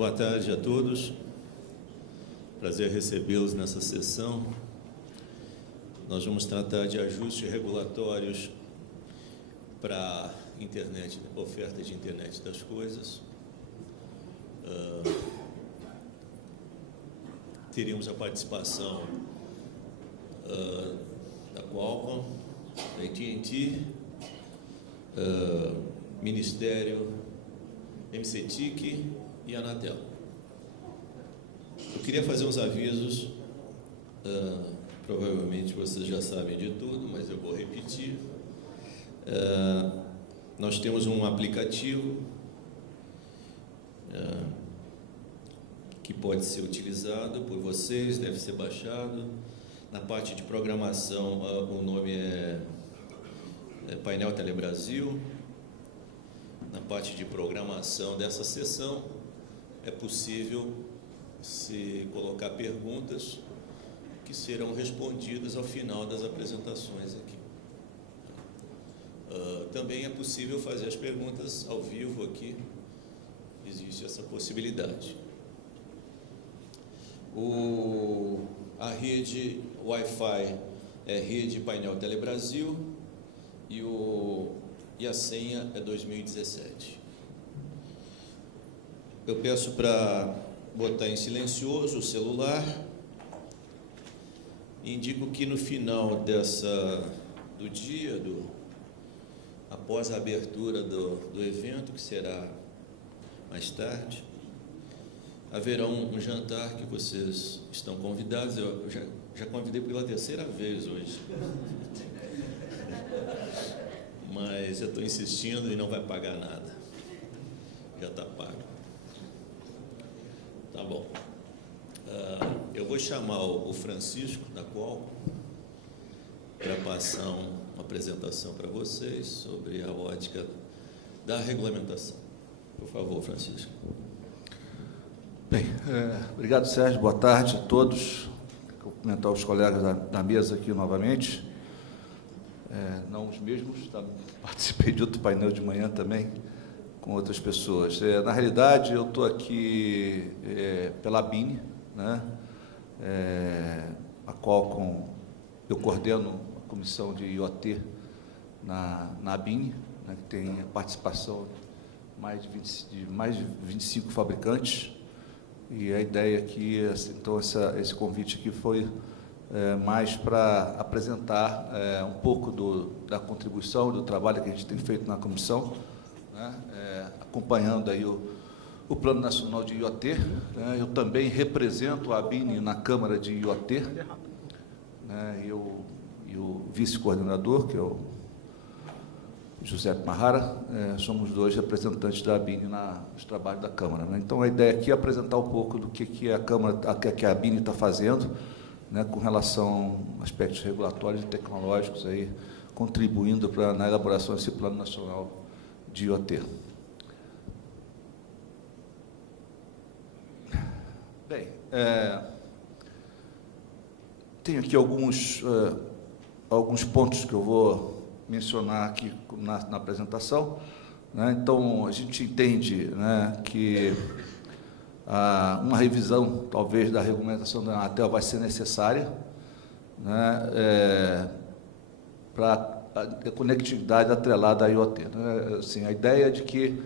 Boa tarde a todos. Prazer recebê-los nessa sessão. Nós vamos tratar de ajustes regulatórios para internet, oferta de internet das coisas. Teríamos a participação da Qualcomm, da AT&T, Ministério, MCTIC e Anatel. Eu queria fazer uns avisos, provavelmente vocês já sabem de tudo, mas eu vou repetir. Nós temos um aplicativo que pode ser utilizado por vocês, deve ser baixado. Na parte de programação, o nome é Painel Telebrasil. Na parte de programação dessa sessão, é possível se colocar perguntas que serão respondidas ao final das apresentações aqui. Também é possível fazer as perguntas ao vivo aqui, existe essa possibilidade. A rede Wi-Fi é rede Painel Telebrasil e a senha é 2017. Eu peço para botar em silencioso o celular. Indico que no final do dia, após a abertura do evento, que será mais tarde, haverá um jantar que vocês estão convidados. Eu já convidei pela terceira vez hoje. Mas eu estou insistindo e não vai pagar nada. Já está pago. Tá bom. Eu vou chamar o Francisco, da Qualcomm, para passar uma apresentação para vocês sobre a ótica da regulamentação. Por favor, Francisco. Bem, obrigado, Sérgio. Boa tarde a todos. Cumprimentar os colegas da mesa aqui novamente. Não os mesmos, participei de outro painel de manhã também, com outras pessoas. Na realidade, eu estou aqui pela ABINE, né? A Qualcomm, eu coordeno a comissão de IoT na ABINE, né, que tem a participação de mais de 25 fabricantes, e a ideia aqui, então, esse convite aqui foi mais para apresentar um pouco da contribuição, do trabalho que a gente tem feito na comissão, né, acompanhando aí o Plano Nacional de IoT. Né, eu também represento a ABINE na Câmara de IoT, né, e o vice-coordenador, que é o José Mahara, somos dois representantes da ABINE nos trabalhos da Câmara. Né. Então, a ideia aqui é apresentar um pouco do que a ABINE está fazendo, né, com relação a aspectos regulatórios e tecnológicos, aí, contribuindo na elaboração desse Plano Nacional de IoT. Bem, tenho aqui alguns pontos que eu vou mencionar aqui na apresentação. Né? Então, a gente entende, né, que uma revisão, talvez, da regulamentação da Anatel vai ser necessária, né, para a conectividade atrelada à IoT. Né? Assim, a ideia é de que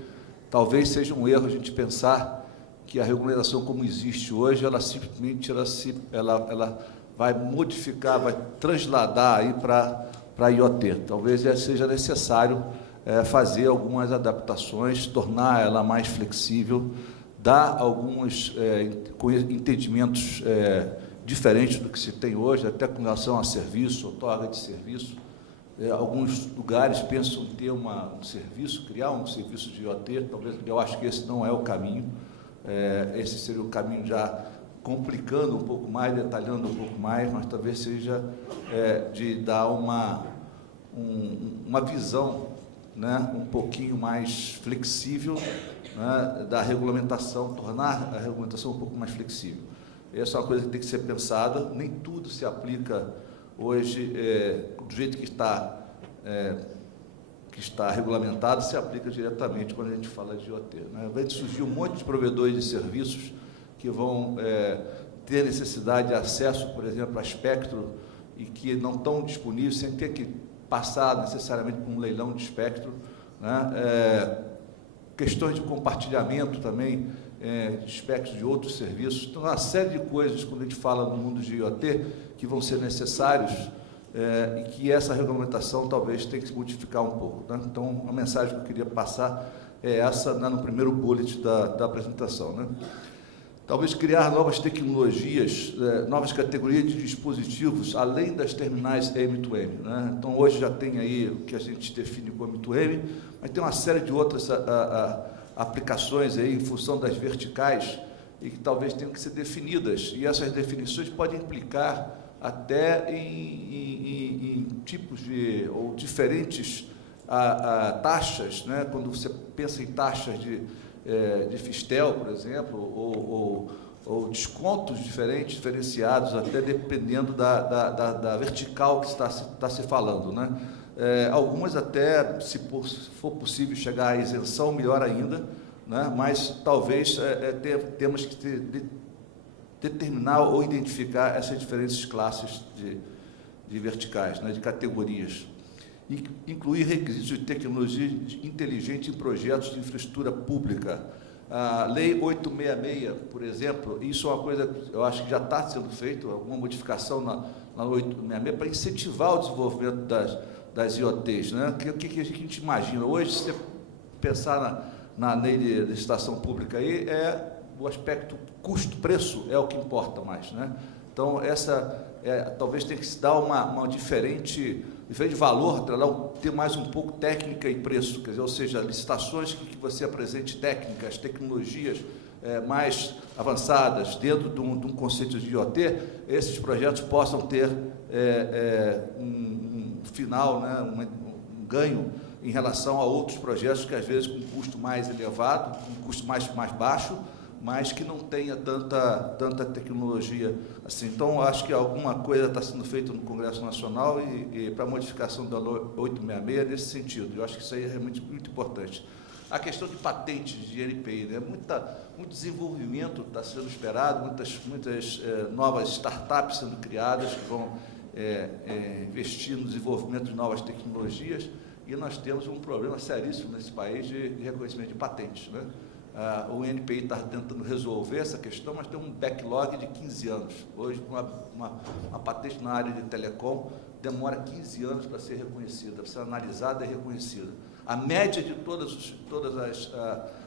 talvez seja um erro a gente pensar que a regulamentação como existe hoje, ela simplesmente ela vai modificar, vai transladar aí para a IoT. Talvez seja necessário fazer algumas adaptações, tornar ela mais flexível, dar alguns entendimentos diferentes do que se tem hoje, até com relação a serviço, outorga de serviço. Alguns lugares pensam em ter um serviço, criar um serviço de IoT, talvez, eu acho que esse não é o caminho. Esse seria o caminho já complicando um pouco mais, detalhando um pouco mais, mas talvez seja de dar uma visão, né, um pouquinho mais flexível, né, da regulamentação, tornar a regulamentação um pouco mais flexível. Essa é uma coisa que tem que ser pensada, nem tudo se aplica hoje do jeito que está que está regulamentado se aplica diretamente quando a gente fala de IoT, né? Vai surgir um monte de provedores de serviços que vão ter necessidade de acesso, por exemplo, a espectro e que não estão disponíveis sem ter que passar necessariamente por um leilão de espectro, né? Questões de compartilhamento também de espectros de outros serviços. Então, uma série de coisas, quando a gente fala no mundo de IoT, que vão ser necessários e que essa regulamentação talvez tenha que se modificar um pouco, né? Então, a mensagem que eu queria passar é essa, né, no primeiro bullet da apresentação, né? Talvez criar novas tecnologias, novas categorias de dispositivos, além das terminais M2M, né? Então, hoje já tem aí o que a gente define como M2M, mas tem uma série de outras aplicações aí em função das verticais e que talvez tenham que ser definidas. E essas definições podem implicar até em tipos de, ou diferentes taxas, né? Quando você pensa em taxas de Fistel, por exemplo, ou descontos diferenciados, até dependendo da vertical que está se falando, né? Algumas até, se for possível chegar à isenção, melhor ainda, né? Mas talvez temos que determinar ou identificar essas diferentes classes de verticais, né? De categorias. Incluir requisitos de tecnologia inteligente em projetos de infraestrutura pública. A Lei 866, por exemplo, isso é uma coisa que eu acho que já está sendo feito, alguma modificação na 866 para incentivar o desenvolvimento das IoTs, né? O que a gente imagina? Hoje, se você pensar na lei de licitação pública aí, o aspecto custo-preço é o que importa mais, né? Então, talvez tenha que se dar uma diferente valor, ter mais um pouco técnica e preço, quer dizer, ou seja, licitações que você apresente técnicas, tecnologias mais avançadas dentro de um conceito de IoT, esses projetos possam ter um final, né, um ganho em relação a outros projetos que, às vezes, com custo mais elevado, com custo mais baixo, mas que não tenha tanta tecnologia assim. Então, acho que alguma coisa está sendo feita no Congresso Nacional e para a modificação da Lei 866 nesse sentido. Eu acho que isso aí é muito importante. A questão de patentes de NPI, né? Muito desenvolvimento está sendo esperado, muitas novas startups sendo criadas que vão investir no desenvolvimento de novas tecnologias, e nós temos um problema seríssimo nesse país de reconhecimento de patentes, né? O NPI está tentando resolver essa questão, mas tem um backlog de 15 anos. Hoje, uma patente na área de telecom demora 15 anos para ser reconhecida, para ser analisada e reconhecida. A média de todas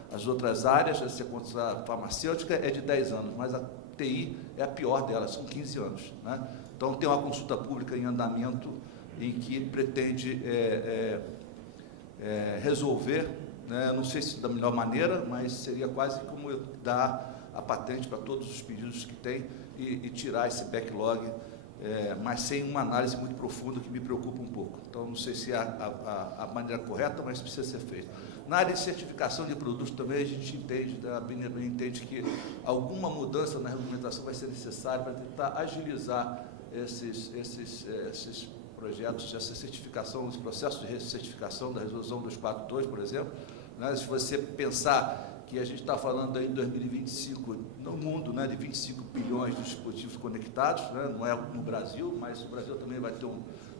as outras áreas, a farmacêutica, é de 10 anos, mas a TI é a pior delas, são 15 anos, né? Então, tem uma consulta pública em andamento em que ele pretende resolver, né? Não sei se da melhor maneira, mas seria quase como dar a patente para todos os pedidos que tem e tirar esse backlog, mas sem uma análise muito profunda, que me preocupa um pouco. Então, não sei se é a maneira correta, mas precisa ser feita. Na área de certificação de produtos também, a gente entende, a BNB entende que alguma mudança na regulamentação vai ser necessária para tentar agilizar esses projetos, essa certificação, esse processo de certificação da resolução 242, por exemplo, né? Se você pensar que a gente está falando aí em 2025, no mundo, né, de 25 bilhões de dispositivos conectados, né? Não é no Brasil, mas o Brasil também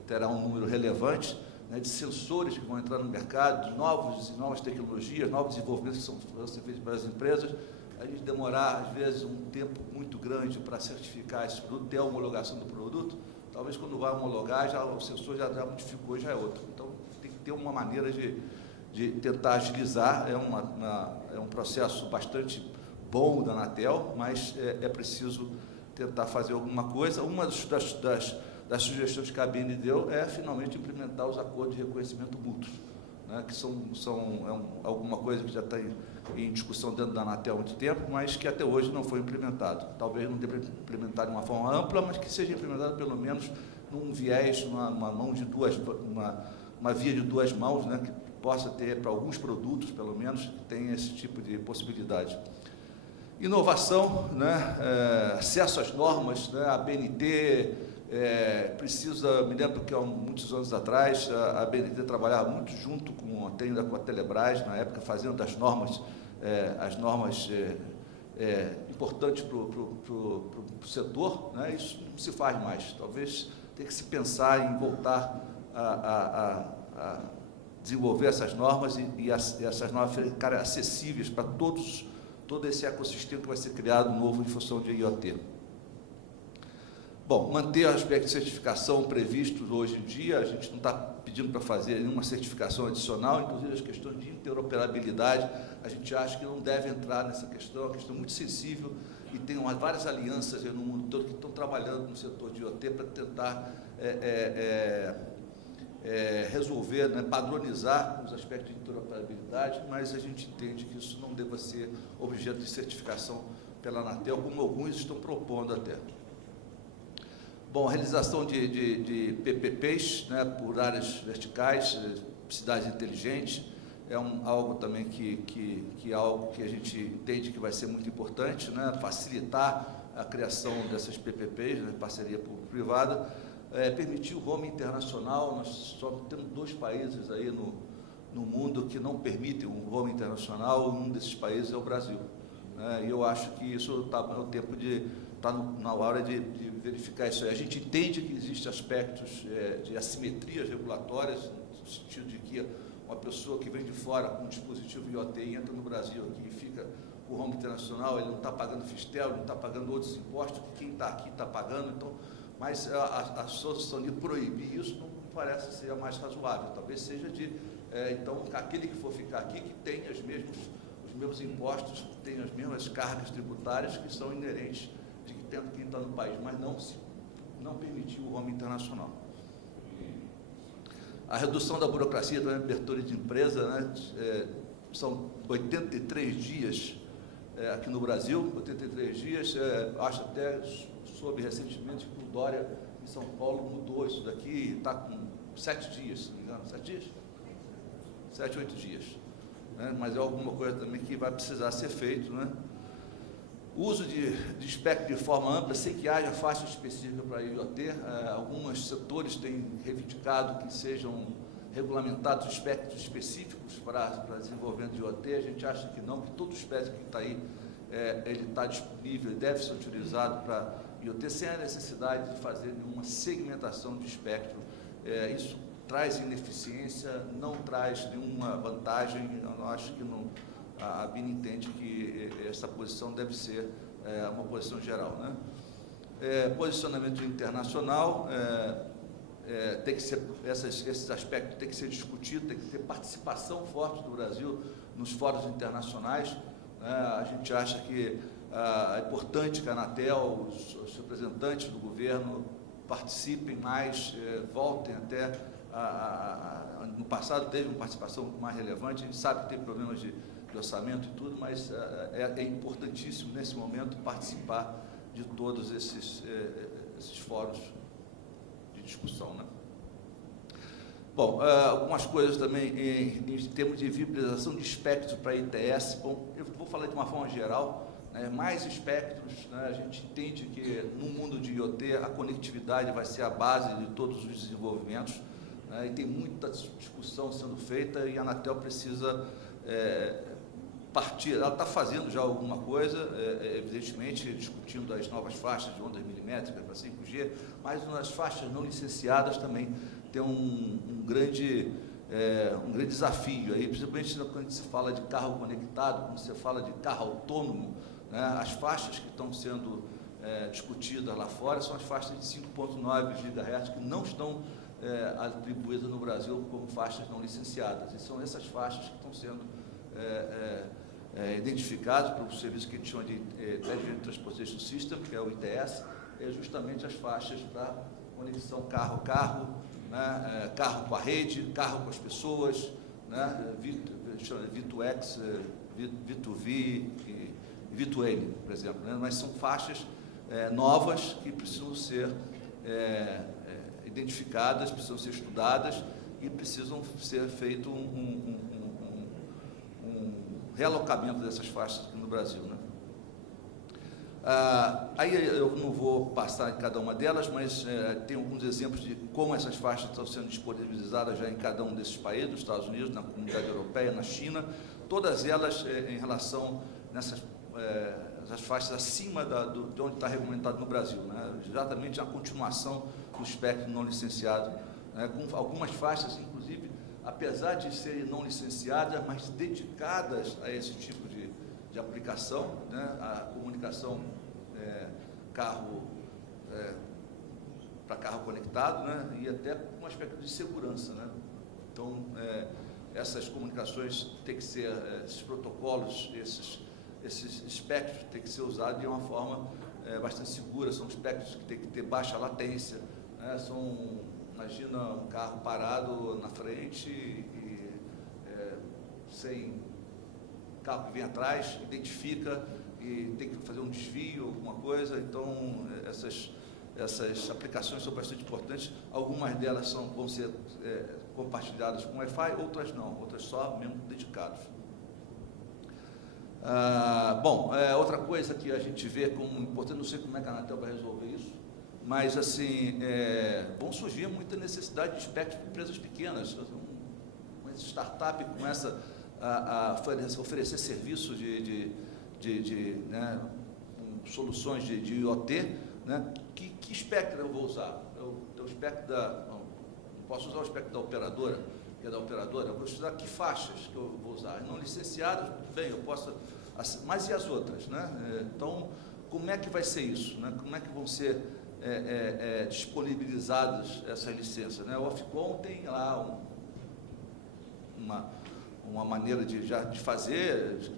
terá um número relevante, né, de sensores que vão entrar no mercado, de novas tecnologias, novos desenvolvimentos que vão ser feitos pelas empresas. A gente demorar, às vezes, um tempo muito grande para certificar esse produto, ter a homologação do produto. Talvez quando vai homologar, o sensor já modificou, já é outro. Então, tem que ter uma maneira de tentar agilizar. É um processo bastante bom da Anatel, mas é preciso tentar fazer alguma coisa. Uma das sugestões que a ABN deu é, finalmente, implementar os acordos de reconhecimento mútuos, né, que são alguma coisa que já está em discussão dentro da Anatel há muito tempo, mas que até hoje não foi implementado. Talvez não deva implementar de uma forma ampla, mas que seja implementado pelo menos num viés, uma via de duas mãos, né, que possa ter, para alguns produtos, pelo menos, tenha esse tipo de possibilidade. Inovação, né, acesso às normas, né, a ABNT Me lembro que há muitos anos atrás, a BNT trabalhava muito junto com a Telebrás, na época, fazendo as normas importantes para o setor, né? Isso não se faz mais. Talvez tenha que se pensar em voltar a desenvolver essas normas e essas normas ficarem acessíveis para todo esse ecossistema que vai ser criado novo em função de IoT. Bom, manter o aspecto de certificação previsto hoje em dia, a gente não está pedindo para fazer nenhuma certificação adicional, inclusive as questões de interoperabilidade, a gente acha que não deve entrar nessa questão, é uma questão muito sensível, e tem várias alianças no mundo todo que estão trabalhando no setor de IoT para tentar resolver, né, padronizar os aspectos de interoperabilidade, mas a gente entende que isso não deva ser objeto de certificação pela Anatel, como alguns estão propondo até. Bom, a realização de PPPs, né, por áreas verticais, cidades inteligentes, é algo também que a gente entende que vai ser muito importante, né, facilitar a criação dessas PPPs, né, parceria público-privada, permitir o roaming internacional. Nós só temos 2 países aí no mundo que não permitem o roaming internacional, um desses países é o Brasil, né, e eu acho que isso está no tempo está na hora de verificar isso aí. A gente entende que existem aspectos de assimetrias regulatórias, no sentido de que uma pessoa que vem de fora com um dispositivo IoT e entra no Brasil aqui e fica com o roaming internacional, ele não está pagando Fistel, não está pagando outros impostos que quem está aqui está pagando, então, mas a solução de proibir isso não parece ser a mais razoável. Talvez seja então, aquele que for ficar aqui, que tenha os mesmos impostos, que tenha as mesmas cargas tributárias que são inerentes de quem está no país, mas não permitir o roaming internacional. A redução da burocracia da abertura de empresa, né, são 83 dias aqui no Brasil, 83 dias, acho até, soube recentemente que o Dória, em São Paulo, mudou isso daqui, está com 7 dias, se não me engano, 7 dias? 7, 8 dias. Né, mas é alguma coisa também que vai precisar ser feito, né? O uso de espectro de forma ampla, sem que haja faixa específica para IoT, alguns setores têm reivindicado que sejam regulamentados espectros específicos para desenvolvimento de IoT. A gente acha que não, que todo o espectro que está aí, ele está disponível e deve ser utilizado para IoT, sem a necessidade de fazer nenhuma segmentação de espectro. Isso traz ineficiência, não traz nenhuma vantagem. Eu acho que não. A BIN entende que essa posição deve ser uma posição geral, né? Posicionamento internacional, tem que ser, esses aspectos têm que ser discutidos, tem que ter participação forte do Brasil nos fóruns internacionais, né? A gente acha que é importante que a Anatel, os representantes do governo participem mais, voltem até no passado teve uma participação mais relevante. A gente sabe que tem problemas de orçamento e tudo, mas é importantíssimo nesse momento participar de todos esses fóruns de discussão, né? Bom, algumas coisas também em termos de viabilização de espectros para ITS. Bom, eu vou falar de uma forma geral, né? Mais espectros, né? A gente entende que no mundo de IoT a conectividade vai ser a base de todos os desenvolvimentos, né? E tem muita discussão sendo feita e a Anatel precisa partir. Ela está fazendo já alguma coisa, evidentemente, discutindo as novas faixas de ondas milimétricas para 5G, mas nas faixas não licenciadas também tem um grande desafio aí, principalmente quando se fala de carro conectado, quando se fala de carro autônomo, né? As faixas que estão sendo discutidas lá fora são as faixas de 5.9 GHz que não estão atribuídas no Brasil como faixas não licenciadas, e são essas faixas que estão sendo identificadas pelo serviço que a gente chama de Intelligent Transportation System, que é o ITS, justamente as faixas para conexão carro-carro, né? Carro com a rede, carro com as pessoas, né? V2X, V2V e V2N, por exemplo, né? Mas são faixas novas que precisam ser identificadas, precisam ser estudadas e precisam ser feito um realocamento dessas faixas aqui no Brasil, né? Aí eu não vou passar em cada uma delas, mas tem alguns exemplos de como essas faixas estão sendo disponibilizadas já em cada um desses países, nos Estados Unidos, na Comunidade Europeia, na China, todas elas em relação nessas as faixas acima de onde está regulamentado no Brasil, né? Exatamente a continuação do espectro não licenciado, né? Com algumas faixas, inclusive, apesar de serem não licenciadas, mas dedicadas a esse tipo de aplicação, né? A comunicação para carro conectado, né? E até com um aspecto de segurança, né? Então, essas comunicações têm que ser, esses protocolos, esses espectros têm que ser usados de uma forma bastante segura. São espectros que têm que ter baixa latência, né? Imagina um carro parado na frente e sem carro que vem atrás, identifica e tem que fazer um desvio, alguma coisa. Então, essas aplicações são bastante importantes. Algumas delas vão ser compartilhadas com Wi-Fi, outras não, outras só mesmo dedicados. Outra coisa que a gente vê como importante, não sei como é que a Anatel vai resolver isso, mas assim, vão surgir muita necessidade de espectro para empresas pequenas. Uma startup começa a oferecer serviços né, soluções de IoT, né? Que espectro eu vou usar? O espectro não posso usar o espectro da operadora, que é da operadora, eu vou estudar que faixas que eu vou usar. Não licenciadas, bem, eu posso, mas e as outras, né? Então, como é que vai ser isso, né? Como é que vão ser disponibilizadas essas licenças, né? O Ofcom tem lá uma maneira de fazer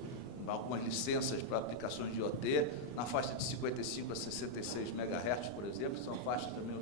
algumas licenças para aplicações de IoT, na faixa de 55 a 66 MHz, por exemplo, são faixas também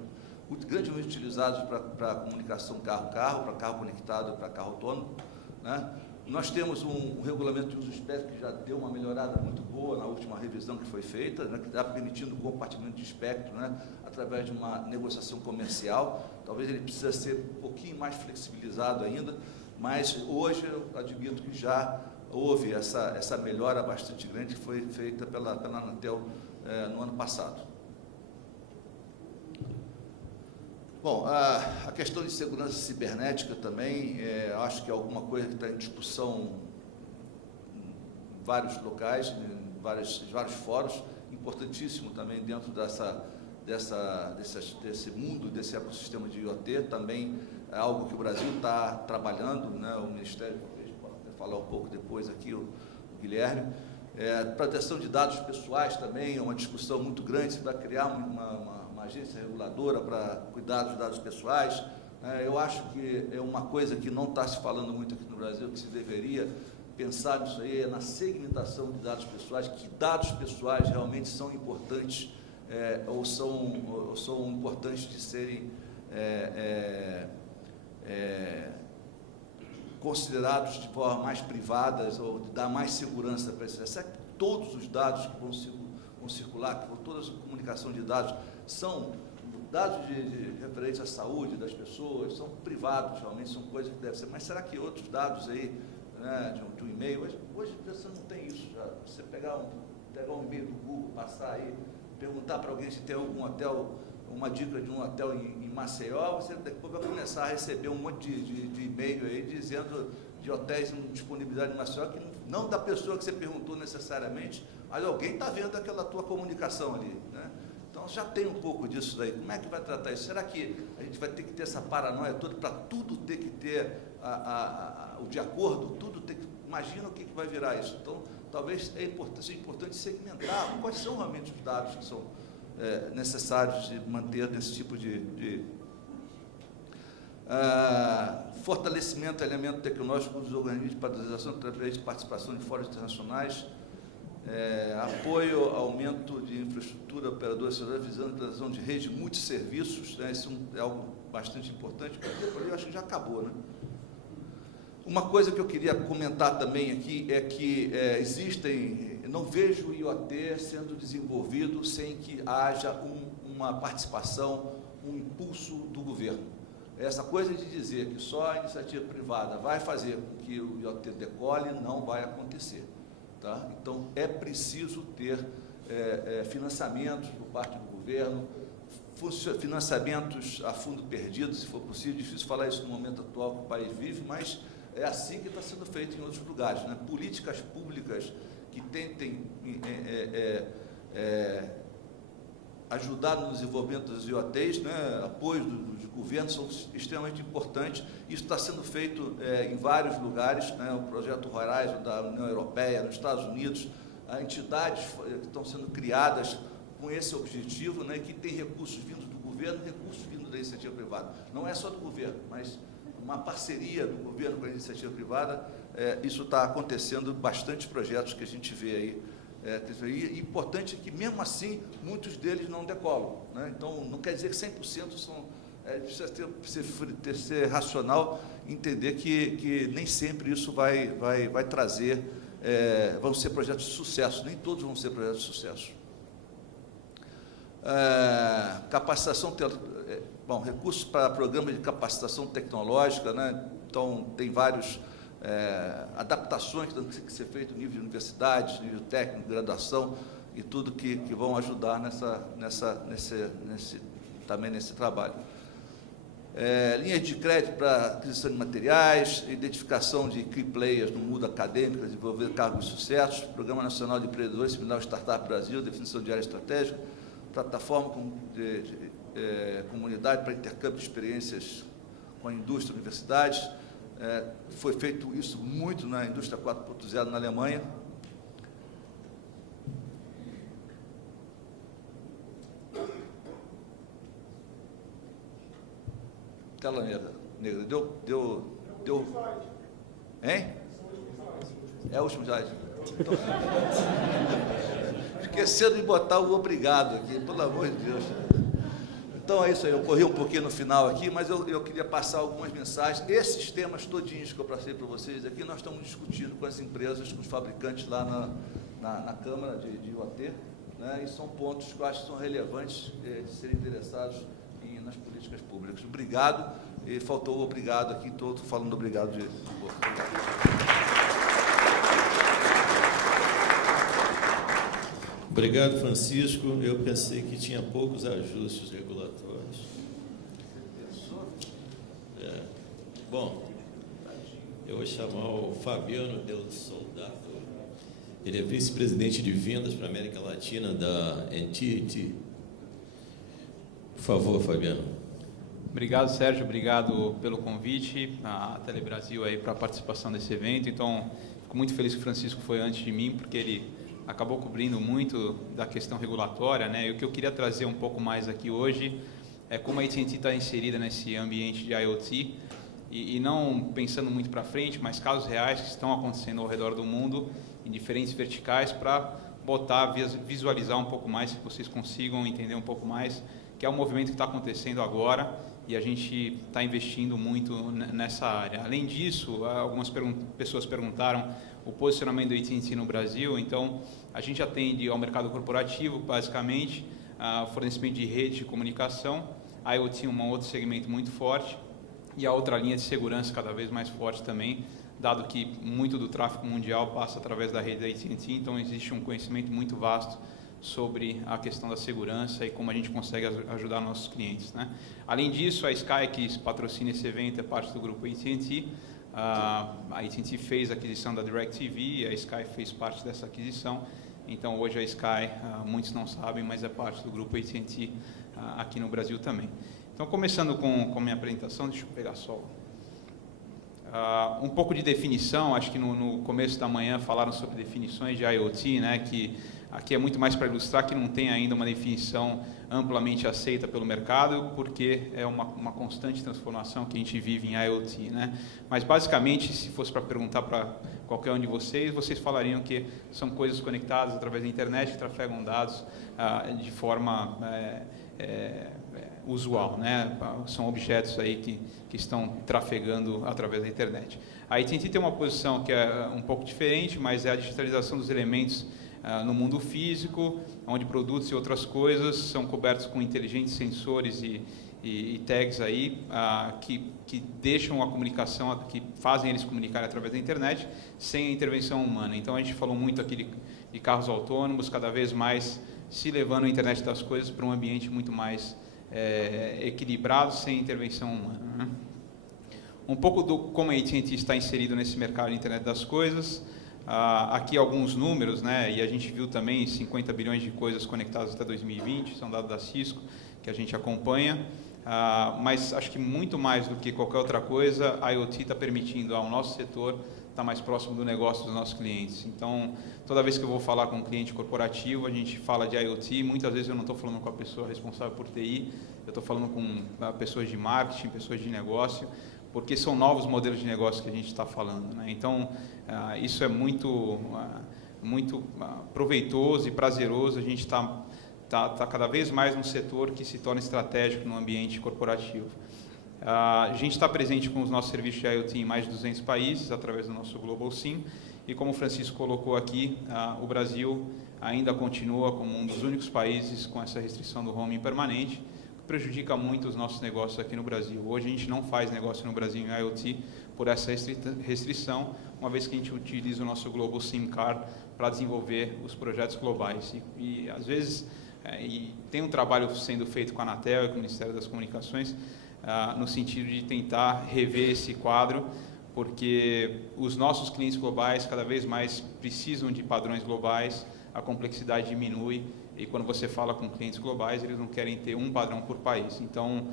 muito grandemente utilizadas para comunicação carro-carro, para carro conectado, para carro autônomo, né? Nós temos um regulamento de uso espectro que já deu uma melhorada muito boa na última revisão que foi feita, né, que está permitindo o compartilhamento de espectro, né, através de uma negociação comercial. Talvez ele precise ser um pouquinho mais flexibilizado ainda, mas hoje eu admito que já houve essa melhora bastante grande que foi feita pela Anatel no ano passado. Bom, a questão de segurança cibernética também, acho que é alguma coisa que está em discussão em vários locais, em vários fóruns, importantíssimo também dentro desse mundo, desse ecossistema de IoT, também é algo que o Brasil está trabalhando, né? O Ministério, talvez pode até falar um pouco depois aqui, o Guilherme. Proteção de dados pessoais também é uma discussão muito grande, se vai criar uma agência reguladora para cuidar dos dados pessoais. Eu acho que é uma coisa que não está se falando muito aqui no Brasil, que se deveria pensar nisso aí, na segmentação de dados pessoais, que dados pessoais realmente são importantes ou são importantes de serem considerados de forma mais privadas ou de dar mais segurança para esses. Será que todos os dados que vão circular, que toda a comunicação de dados, são dados referentes à saúde das pessoas, são privados, realmente são coisas que devem ser, mas será que outros dados aí, né, de um e-mail, hoje você não tem isso já, você pegar um e-mail do Google, passar aí, perguntar para alguém se tem algum hotel, uma dica de um hotel em Maceió, você depois vai começar a receber um monte de e-mail aí dizendo de hotéis em disponibilidade em Maceió, que não da pessoa que você perguntou necessariamente, mas alguém está vendo aquela tua comunicação ali, né? Então, já tem um pouco disso daí. Como é que vai tratar isso? Será que a gente vai ter que ter essa paranoia toda para tudo ter que ter o de acordo? Tudo ter que... Imagina o que vai virar isso. Então, talvez seja importante segmentar quais são realmente os dados que são necessários de manter nesse tipo de fortalecimento do elemento tecnológico dos organismos de padronização através de participação de fóruns internacionais, apoio ao aumento de infraestrutura operadora celular visando a implantação de rede multisserviços, né? Isso é algo bastante importante, porque eu acho que já acabou, né? Uma coisa que eu queria comentar também aqui é que não vejo o IoT sendo desenvolvido sem que haja uma participação, um impulso do governo. Essa coisa de dizer que só a iniciativa privada vai fazer com que o IoT decole, não vai acontecer. Tá? Então, é preciso ter financiamentos por parte do governo, financiamentos a fundo perdido, se for possível. Difícil falar isso no momento atual que o país vive, mas é assim que está sendo feito em outros lugares, né? Políticas públicas que tentem ajudar no desenvolvimento dos IoTs, né? Apoio dos governos são extremamente importantes. Isso está sendo feito em vários lugares, né? O projeto Horizon da União Europeia, nos Estados Unidos, entidades que estão sendo criadas com esse objetivo, né? Que tem recursos vindos do governo, recursos vindos da iniciativa privada. Não é só do governo, mas uma parceria do governo com a iniciativa privada. Isso está acontecendo, bastantes projetos que a gente vê aí. E importante é que, mesmo assim, muitos deles não decolam, né? Então, não quer dizer que 100% são... precisa ser racional, entender que nem sempre isso vai trazer... vão ser projetos de sucesso, nem todos vão ser projetos de sucesso. Capacitação... Bom, recursos para programas de capacitação tecnológica, né? Então, tem vários... adaptações que têm que ser feitas no nível de universidades, nível técnico, graduação e tudo que vão ajudar também nesse trabalho. Linhas de crédito para aquisição de materiais, identificação de key players no mundo acadêmico, desenvolver cargos de sucesso, Programa Nacional de Empreendedores, Seminário Startup Brasil, definição de área estratégica, plataforma de comunidade para intercâmbio de experiências com a indústria e universidades. Foi feito isso muito na indústria 4.0 na Alemanha. Tela negra. Deu. Hein? É o último slide. Então, esqueceram de botar o obrigado aqui, pelo amor de Deus. Então, é isso aí, eu corri um pouquinho no final aqui, mas eu queria passar algumas mensagens. Esses temas todinhos que eu passei para vocês aqui, nós estamos discutindo com as empresas, com os fabricantes lá na Câmara de IoT, né? E são pontos que eu acho que são relevantes de serem interessados nas políticas públicas. Obrigado, e faltou o obrigado aqui, estou falando obrigado de novo. Obrigado, Francisco. Eu pensei que tinha poucos ajustes regulatórios. Bom, eu vou chamar o Fabiano Del Soldato. Ele é vice-presidente de vendas para a América Latina da NTT. Por favor, Fabiano. Obrigado, Sérgio. Obrigado pelo convite à Telebrasil aí para a participação desse evento. Então, fico muito feliz que o Francisco foi antes de mim, porque ele acabou cobrindo muito da questão regulatória, né? E o que eu queria trazer um pouco mais aqui hoje é como a AT&T está inserida nesse ambiente de IoT e não pensando muito para frente, mas casos reais que estão acontecendo ao redor do mundo em diferentes verticais para visualizar um pouco mais, que vocês consigam entender um pouco mais, que é um movimento que está acontecendo agora e a gente está investindo muito nessa área. Além disso, algumas pessoas perguntaram o posicionamento do AT&T no Brasil. Então, a gente atende ao mercado corporativo, basicamente, fornecimento de rede de comunicação, a IoT um outro segmento muito forte, e a outra linha de segurança cada vez mais forte também, dado que muito do tráfego mundial passa através da rede da AT&T, então existe um conhecimento muito vasto sobre a questão da segurança e como a gente consegue ajudar nossos clientes, né? Além disso, a Sky, que patrocina esse evento, é parte do grupo AT&T. A AT&T fez a aquisição da DirecTV e a Sky fez parte dessa aquisição. Então, hoje a Sky, muitos não sabem, mas é parte do grupo AT&T aqui no Brasil também. Então, começando com a minha apresentação, deixa eu pegar só um pouco de definição. Acho que no começo da manhã falaram sobre definições de IoT, né, que aqui é muito mais para ilustrar que não tem ainda uma definição amplamente aceita pelo mercado, porque é uma constante transformação que a gente vive em IoT, né? Mas, basicamente, se fosse para perguntar para qualquer um de vocês falariam que são coisas conectadas através da internet que trafegam dados de forma usual, né? São objetos aí que estão trafegando através da internet. A AT&T tem uma posição que é um pouco diferente, mas é a digitalização dos elementos no mundo físico, onde produtos e outras coisas são cobertos com inteligentes sensores e e tags aí que deixam a comunicação, que fazem eles comunicarem através da internet sem a intervenção humana. Então a gente falou muito aqui de carros autônomos, cada vez mais se levando a internet das coisas para um ambiente muito mais equilibrado, sem intervenção humana, né? Um pouco do como a AT&T está inserido nesse mercado de internet das coisas. Aqui alguns números, né? E a gente viu também 50 bilhões de coisas conectadas até 2020, são dados da Cisco, que a gente acompanha. Mas acho que muito mais do que qualquer outra coisa, a IoT está permitindo ao nosso setor estar mais próximo do negócio dos nossos clientes. Então, toda vez que eu vou falar com um cliente corporativo, a gente fala de IoT, muitas vezes eu não estou falando com a pessoa responsável por TI, eu estou falando com pessoas de marketing, pessoas de negócio, porque são novos modelos de negócio que a gente está falando, né? Então, isso é muito proveitoso e prazeroso. A gente está cada vez mais num setor que se torna estratégico no ambiente corporativo. A gente está presente com os nossos serviços de IoT em mais de 200 países, através do nosso Global SIM, e como o Francisco colocou aqui, o Brasil ainda continua como um dos únicos países com essa restrição do roaming permanente, que prejudica muito os nossos negócios aqui no Brasil. Hoje a gente não faz negócio no Brasil em IoT por essa restrição, uma vez que a gente utiliza o nosso Global SIM Card para desenvolver os projetos globais. E às vezes, e tem um trabalho sendo feito com a Anatel e com o Ministério das Comunicações, no sentido de tentar rever esse quadro, porque os nossos clientes globais cada vez mais precisam de padrões globais, a complexidade diminui, e quando você fala com clientes globais, eles não querem ter um padrão por país. Então,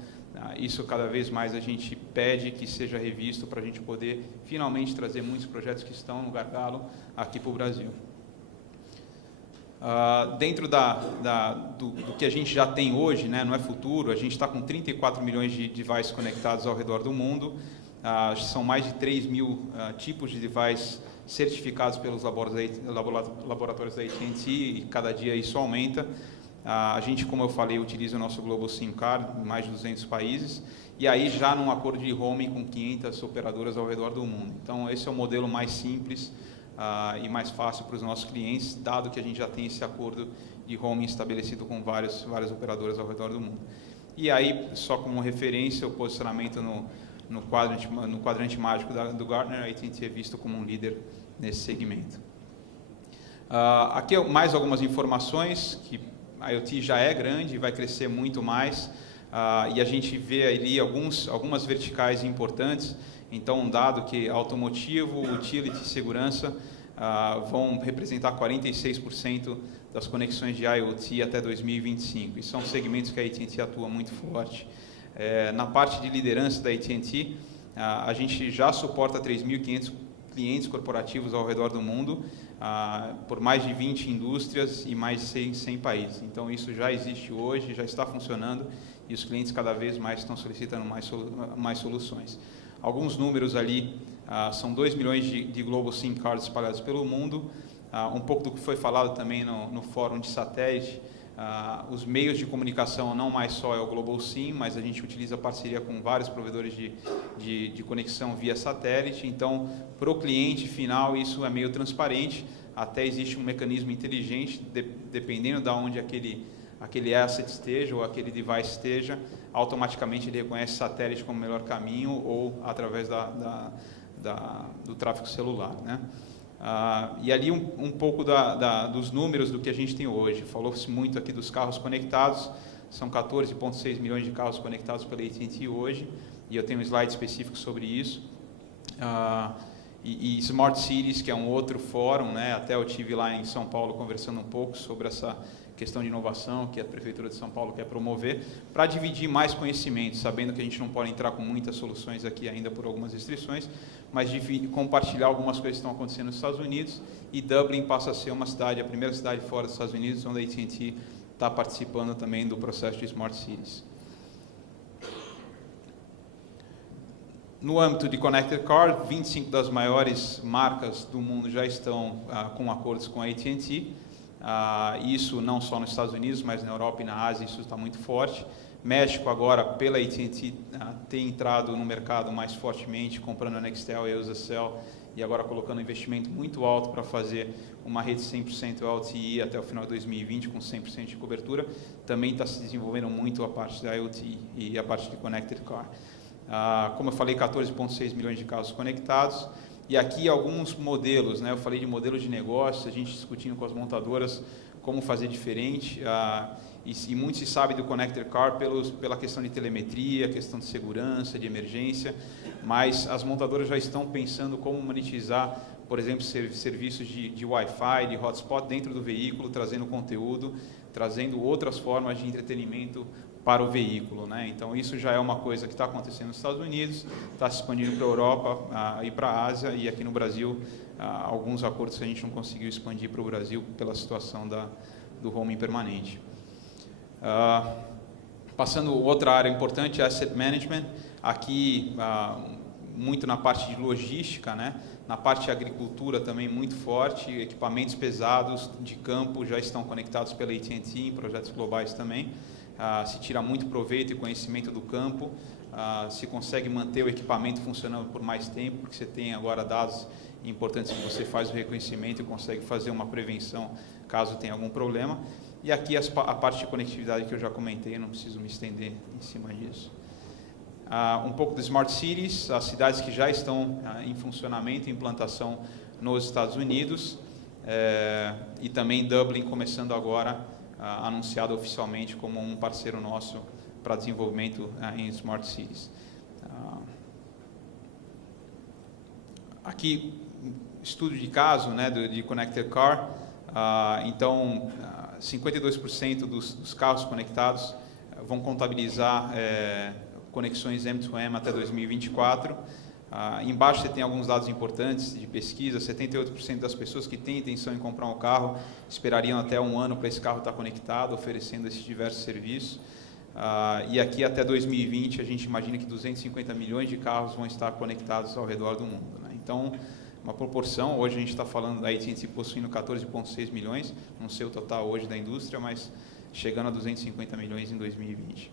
isso cada vez mais a gente pede que seja revisto para a gente poder finalmente trazer muitos projetos que estão no gargalo aqui para o Brasil. Dentro do que a gente já tem hoje, né, não é futuro, a gente está com 34 milhões de devices conectados ao redor do mundo, são mais de 3 mil tipos de devices certificados pelos laboratórios da AT&T, e cada dia isso aumenta. A gente, como eu falei, utiliza o nosso Global SIM Card em mais de 200 países, e aí já num acordo de roaming com 500 operadoras ao redor do mundo. Então, esse é o modelo mais simples e mais fácil para os nossos clientes, dado que a gente já tem esse acordo de roaming estabelecido com várias operadoras ao redor do mundo. E aí, só como referência, o posicionamento no quadrante mágico do Gartner, a AT&T é visto como um líder nesse segmento. Aqui mais algumas informações, que a IoT já é grande e vai crescer muito mais, e a gente vê ali algumas verticais importantes. Então, dado que automotivo, utility e segurança vão representar 46% das conexões de IoT até 2025, e são segmentos que a AT&T atua muito forte. Na parte de liderança da AT&T, a gente já suporta 3.500 clientes corporativos ao redor do mundo, por mais de 20 indústrias e mais de 100 países. Então, isso já existe hoje, já está funcionando, e os clientes cada vez mais estão solicitando mais soluções. Alguns números ali, são 2 milhões de Global SIM Cards espalhados pelo mundo, um pouco do que foi falado também no fórum de satélite. Os meios de comunicação não mais só é o Global SIM, mas a gente utiliza parceria com vários provedores de conexão via satélite. Então, para o cliente final, isso é meio transparente, até existe um mecanismo inteligente, dependendo de onde aquele asset esteja ou aquele device esteja, automaticamente ele reconhece satélite como o melhor caminho, ou através do tráfego celular, né? E ali um pouco dos números do que a gente tem hoje. Falou-se muito aqui dos carros conectados, são 14,6 milhões de carros conectados pela AT&T hoje, e eu tenho um slide específico sobre isso. E Smart Cities, que é um outro fórum, né? Até eu tive lá em São Paulo conversando um pouco sobre essa questão de inovação que a Prefeitura de São Paulo quer promover, para dividir mais conhecimento, sabendo que a gente não pode entrar com muitas soluções aqui ainda por algumas restrições, mas compartilhar algumas coisas que estão acontecendo nos Estados Unidos, e Dublin passa a ser a primeira cidade fora dos Estados Unidos, onde a AT&T está participando também do processo de Smart Cities. No âmbito de Connected Car, 25 das maiores marcas do mundo já estão com acordos com a AT&T. Isso não só nos Estados Unidos, mas na Europa e na Ásia isso está muito forte. México agora, pela AT&T, tem entrado no mercado mais fortemente, comprando a Nextel e a Usacell, e agora colocando um investimento muito alto para fazer uma rede 100% LTE até o final de 2020 com 100% de cobertura. Também está se desenvolvendo muito a parte da IoT e a parte de Connected Car. Como eu falei, 14,6 milhões de carros conectados. E aqui alguns modelos, né? Eu falei de modelo de negócio, a gente discutindo com as montadoras como fazer diferente. E muito se sabe do Connected Car pela questão de telemetria, questão de segurança, de emergência, mas as montadoras já estão pensando como monetizar, por exemplo, serviços de Wi-Fi, de hotspot dentro do veículo, trazendo conteúdo, trazendo outras formas de entretenimento para o veículo, né? Então isso já é uma coisa que está acontecendo nos Estados Unidos, está se expandindo para a Europa e para a Ásia, e aqui no Brasil alguns acordos que a gente não conseguiu expandir para o Brasil pela situação do roaming permanente. Passando outra área importante, Asset Management, aqui muito na parte de logística, né? Na parte de agricultura também muito forte, equipamentos pesados de campo já estão conectados pela AT&T em projetos globais também. Se tira muito proveito e conhecimento do campo, se consegue manter o equipamento funcionando por mais tempo, porque você tem agora dados importantes que você faz o reconhecimento e consegue fazer uma prevenção caso tenha algum problema. E aqui a parte de conectividade que eu já comentei, não preciso me estender em cima disso. Um pouco do Smart Cities, as cidades que já estão em funcionamento, em implantação nos Estados Unidos, e também Dublin começando agora, anunciado oficialmente como um parceiro nosso para desenvolvimento em Smart Cities. Aqui, estudo de caso, né, de Connected Car. Então, 52% dos carros conectados vão contabilizar conexões M2M até 2024. Embaixo você tem alguns dados importantes de pesquisa. 78% das pessoas que têm intenção em comprar um carro esperariam até 1 ano para esse carro estar conectado, oferecendo esses diversos serviços. E aqui até 2020 a gente imagina que 250 milhões de carros vão estar conectados ao redor do mundo, né? Então, uma proporção, hoje a gente está falando da AT&T possuindo 14,6 milhões, não sei o total hoje da indústria, mas chegando a 250 milhões em 2020.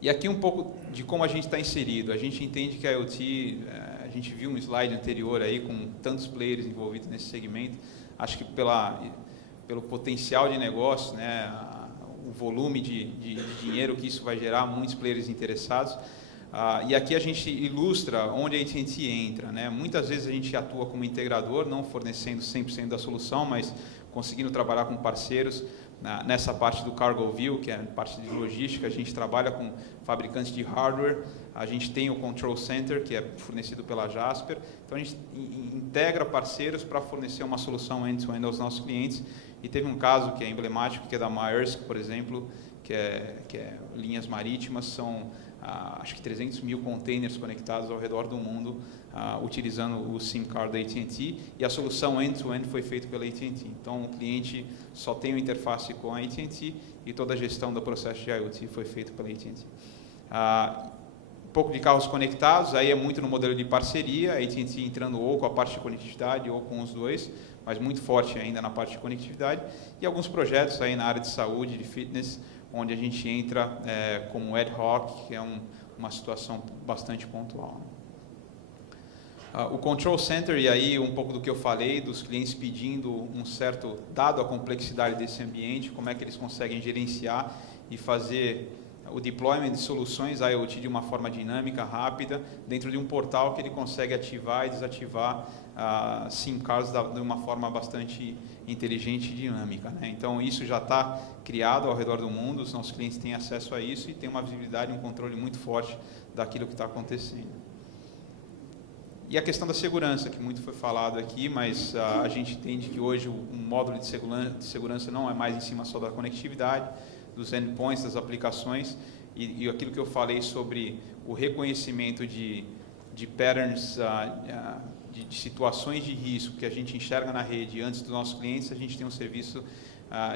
E aqui um pouco de como a gente está inserido. A gente entende que a IoT, a gente viu um slide anterior aí com tantos players envolvidos nesse segmento, acho que pelo potencial de negócio, né, o volume de dinheiro que isso vai gerar, muitos players interessados. E aqui a gente ilustra onde a AT&T entra, né? Muitas vezes a gente atua como integrador, não fornecendo 100% da solução, mas conseguindo trabalhar com parceiros. Nessa parte do Cargo View, que é a parte de logística, a gente trabalha com fabricantes de hardware, a gente tem o Control Center, que é fornecido pela Jasper. Então a gente integra parceiros para fornecer uma solução end-to-end aos nossos clientes. E teve um caso que é emblemático, que é da Maersk, por exemplo, que é linhas marítimas, são acho que 300 mil containers conectados ao redor do mundo, utilizando o SIM card da AT&T, e a solução end-to-end foi feita pela AT&T. Então, o cliente só tem uma interface com a AT&T e toda a gestão do processo de IoT foi feita pela AT&T. Um pouco de carros conectados, aí é muito no modelo de parceria, a AT&T entrando ou com a parte de conectividade ou com os dois, mas muito forte ainda na parte de conectividade, e alguns projetos aí na área de saúde, de fitness, onde a gente entra como ad hoc, que é uma situação bastante pontual. O Control Center, e aí um pouco do que eu falei, dos clientes pedindo um certo, dado a complexidade desse ambiente, como é que eles conseguem gerenciar e fazer o deployment de soluções IoT de uma forma dinâmica, rápida, dentro de um portal que ele consegue ativar e desativar SIM cards de uma forma bastante inteligente e dinâmica, né? Então, isso já está criado ao redor do mundo, os nossos clientes têm acesso a isso e tem uma visibilidade e um controle muito forte daquilo que está acontecendo. E a questão da segurança, que muito foi falado aqui, mas a gente entende que hoje um módulo de segurança não é mais em cima só da conectividade, dos endpoints, das aplicações, e aquilo que eu falei sobre o reconhecimento de patterns, de situações de risco que a gente enxerga na rede antes dos nossos clientes, a gente tem um serviço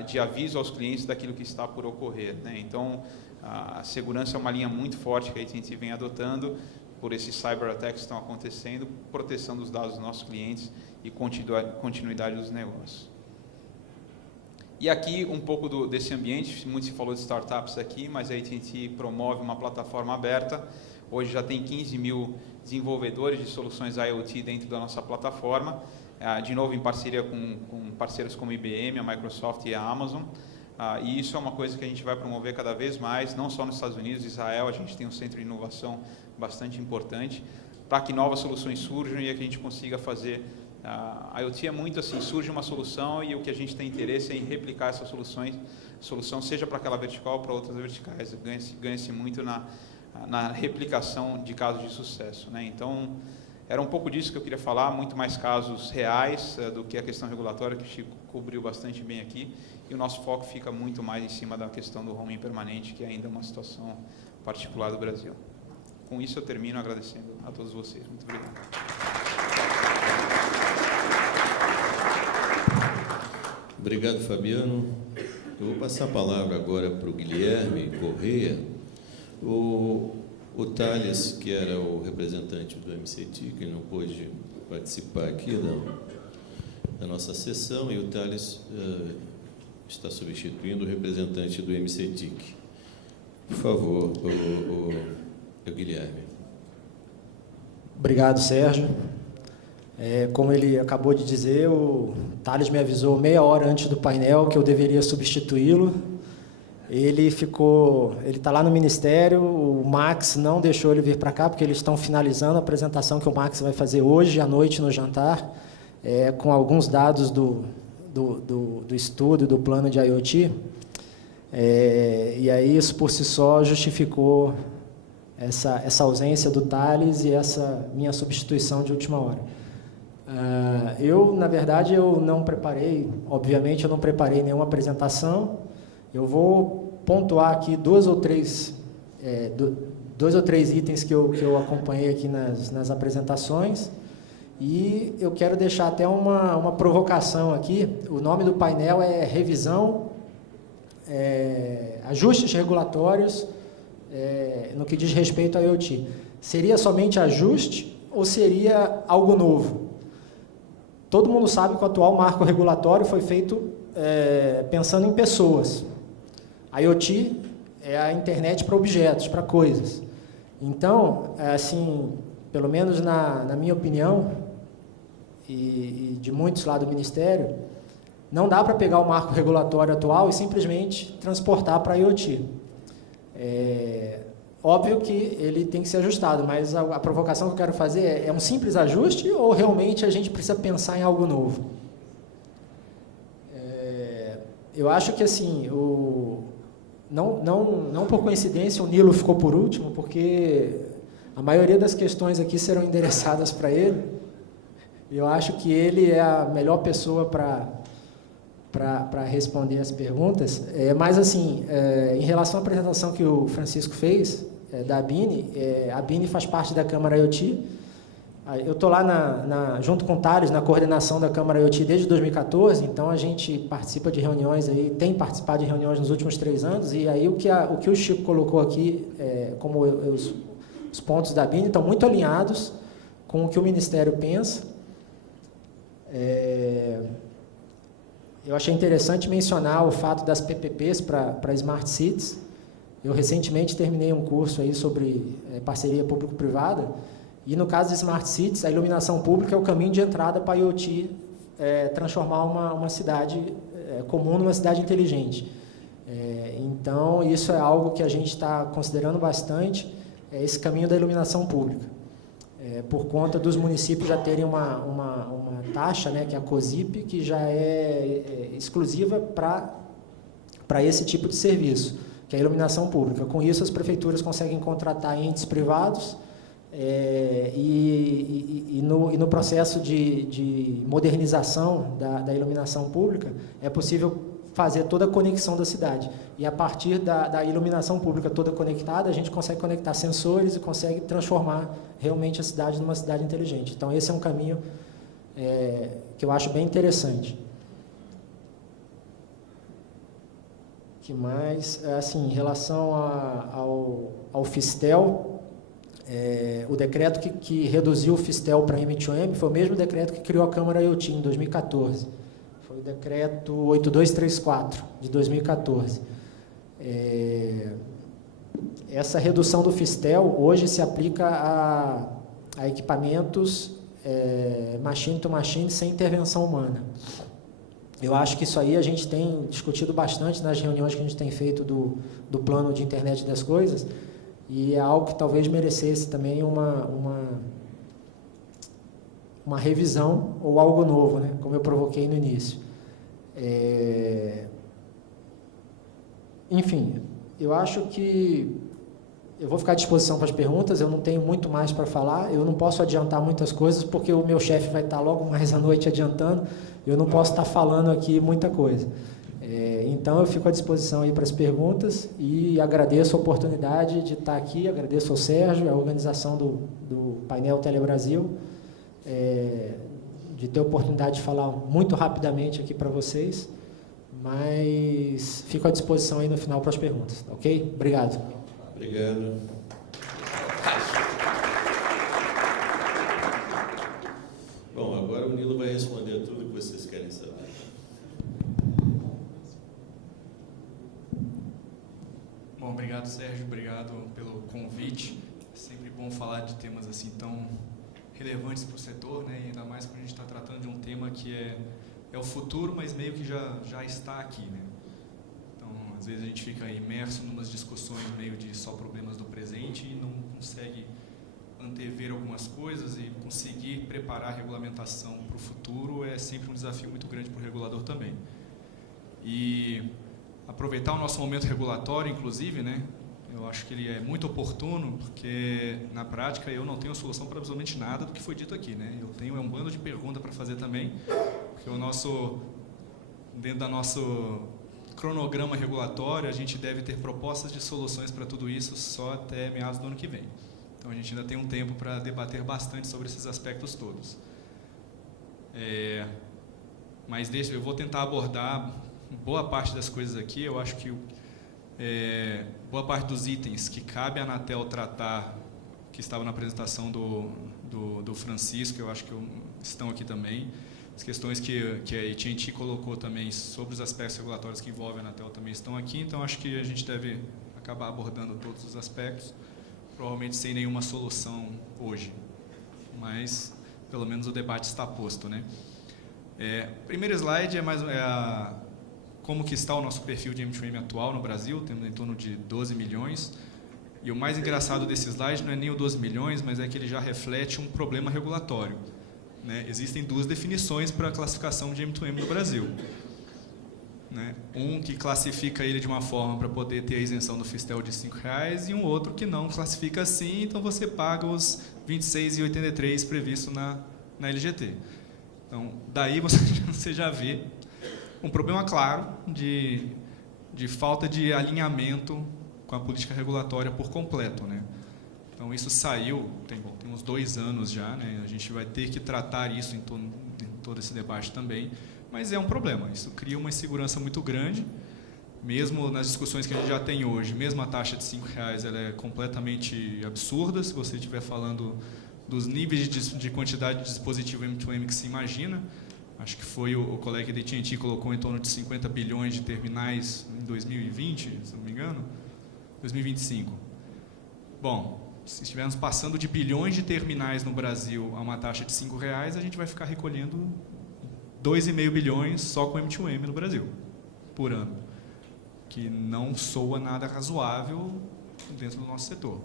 de aviso aos clientes daquilo que está por ocorrer, né? Então, a segurança é uma linha muito forte que a AT&T vem adotando por esses cyber-attacks que estão acontecendo, proteção dos dados dos nossos clientes e continuidade dos negócios. E aqui um pouco desse ambiente, muito se falou de startups aqui, mas a AT&T promove uma plataforma aberta, Hoje já tem 15 mil desenvolvedores de soluções IoT dentro da nossa plataforma, de novo em parceria com parceiros como a IBM, a Microsoft e a Amazon. E isso é uma coisa que a gente vai promover cada vez mais, não só nos Estados Unidos, Israel, a gente tem um centro de inovação bastante importante, para que novas soluções surjam e que a gente consiga fazer. A IoT é muito assim, surge uma solução e o que a gente tem interesse é em replicar essas solução seja para aquela vertical ou para outras verticais, ganha-se muito na replicação de casos de sucesso, né? Então, era um pouco disso que eu queria falar, muito mais casos reais do que a questão regulatória, que o Chico cobriu bastante bem aqui, e o nosso foco fica muito mais em cima da questão do roaming permanente, que ainda é uma situação particular do Brasil. Com isso eu termino agradecendo a todos vocês. Muito obrigado. Obrigado, Fabiano. Eu vou passar a palavra agora para o Guilherme Correia. O Thales, que era o representante do MCT, que ele não pôde participar aqui da nossa sessão, e o Thales está substituindo o representante do MCTIC. Por favor, o Guilherme. Obrigado, Sérgio. Como ele acabou de dizer, o Thales me avisou meia hora antes do painel que eu deveria substituí-lo. Ele está lá no Ministério, o Max não deixou ele vir para cá, porque eles estão finalizando a apresentação que o Max vai fazer hoje à noite no jantar, com alguns dados do estudo, do plano de IoT. E aí isso por si só justificou essa ausência do Thales e essa minha substituição de última hora. Na verdade, eu não preparei, obviamente, eu não preparei nenhuma apresentação. Eu vou pontuar aqui dois ou três itens que eu acompanhei aqui nas apresentações, e eu quero deixar até uma provocação aqui. O nome do painel é Revisão, Ajustes Regulatórios no que diz respeito à IoT. Seria somente ajuste ou seria algo novo? Todo mundo sabe que o atual marco regulatório foi feito pensando em pessoas. A IoT é a internet para objetos, para coisas. Então, assim, pelo menos na minha opinião, e de muitos lá do Ministério, não dá para pegar o marco regulatório atual e simplesmente transportar para a IoT. Óbvio que ele tem que ser ajustado, mas a provocação que eu quero fazer é um simples ajuste ou realmente a gente precisa pensar em algo novo? Eu acho que, assim, não por coincidência o Nilo ficou por último, porque a maioria das questões aqui serão endereçadas para ele. Eu acho que ele é a melhor pessoa para responder as perguntas. Mas, assim, em relação à apresentação que o Francisco fez, da ABINE, a ABINE faz parte da Câmara IoT. Eu estou lá, junto com o Thales, na coordenação da Câmara IoT desde 2014, então a gente participa de reuniões, tem participado de reuniões nos últimos 3 anos, e aí o que o Chico colocou aqui, como os pontos da ABINE, estão muito alinhados com o que o Ministério pensa. Eu achei interessante mencionar o fato das PPPs para Smart Cities. Eu recentemente terminei um curso aí sobre parceria público-privada, e no caso de Smart Cities, a iluminação pública é o caminho de entrada para a IoT transformar uma cidade comum numa cidade inteligente. Então, isso é algo que a gente está considerando bastante, esse caminho da iluminação pública. Por conta dos municípios já terem uma taxa, né, que é a COSIP, que já é exclusiva para esse tipo de serviço, que é a iluminação pública. Com isso, as prefeituras conseguem contratar entes privados e no processo de modernização da iluminação pública, é possível fazer toda a conexão da cidade. E, a partir da iluminação pública toda conectada, a gente consegue conectar sensores e consegue transformar realmente a cidade numa cidade inteligente. Então, esse é um caminho que eu acho bem interessante. O que mais? Assim, em relação ao Fistel, o decreto que reduziu o Fistel para M2M foi o mesmo decreto que criou a Câmara IoT em 2014. Foi o decreto 8234, de 2014. essa redução do Fistel hoje se aplica a equipamentos machine to machine sem intervenção humana. Eu acho que isso aí a gente tem discutido bastante nas reuniões que a gente tem feito do plano de internet das coisas, e é algo que talvez merecesse também uma revisão ou algo novo, né? Como eu provoquei no início. Enfim, eu acho que eu vou ficar à disposição para as perguntas, eu não tenho muito mais para falar, eu não posso adiantar muitas coisas, porque o meu chefe vai estar logo mais à noite adiantando, eu não posso estar falando aqui muita coisa. Então, eu fico à disposição aí para as perguntas e agradeço a oportunidade de estar aqui, agradeço ao Sérgio, a organização do painel Telebrasil, de ter a oportunidade de falar muito rapidamente aqui para vocês, mas fico à disposição aí no final para as perguntas, ok? Obrigado. Obrigado. Bom, agora o Nilo vai responder tudo que vocês querem saber. Bom, obrigado, Sérgio, obrigado pelo convite. É sempre bom falar de temas assim tão relevantes para o setor, né? E ainda mais quando a gente está tratando de um tema que é o futuro, mas meio que já está aqui, né? Então, às vezes a gente fica imerso em umas discussões meio de só problemas do presente e não consegue antever algumas coisas, e conseguir preparar a regulamentação para o futuro é sempre um desafio muito grande para o regulador também. E aproveitar o nosso momento regulatório, inclusive, né? Eu acho que ele é muito oportuno, porque, na prática, eu não tenho solução para absolutamente nada do que foi dito aqui, né? Eu tenho um bando de perguntas para fazer também, porque dentro do nosso cronograma regulatório, a gente deve ter propostas de soluções para tudo isso só até meados do ano que vem. Então, a gente ainda tem um tempo para debater bastante sobre esses aspectos todos. Mas eu vou tentar abordar boa parte das coisas aqui. Eu acho que boa parte dos itens que cabe à Anatel tratar, que estava na apresentação do Francisco, eu acho que estão aqui também. As questões que a AT&T colocou também sobre os aspectos regulatórios que envolvem a Anatel também estão aqui, então acho que a gente deve acabar abordando todos os aspectos, provavelmente sem nenhuma solução hoje, mas pelo menos o debate está posto, né? Primeiro slide como que está o nosso perfil de M2M atual no Brasil. Temos em torno de 12 milhões. E o mais engraçado desse slide não é nem o 12 milhões, mas é que ele já reflete um problema regulatório, né? Existem duas definições para a classificação de M2M no Brasil, né? Um que classifica ele de uma forma para poder ter a isenção do Fistel de R$5, e um outro que não classifica assim, então você paga os R$ 26,83 previsto na LGT. Então, daí você já vê um problema claro de falta de alinhamento com a política regulatória por completo, né? Então, isso saiu, tem uns 2 anos já, né? A gente vai ter que tratar isso em todo esse debate também, mas é um problema. Isso cria uma insegurança muito grande, mesmo nas discussões que a gente já tem hoje. Mesmo a taxa de R$5, ela é completamente absurda, se você estiver falando dos níveis de quantidade de dispositivo M2M que se imagina. Acho que foi o colega da AT&T colocou em torno de 50 bilhões de terminais em 2020, se não me engano, 2025. Bom, se estivermos passando de bilhões de terminais no Brasil a uma taxa de R$5, a gente vai ficar recolhendo 2,5 bilhões só com M2M no Brasil, por ano, que não soa nada razoável dentro do nosso setor,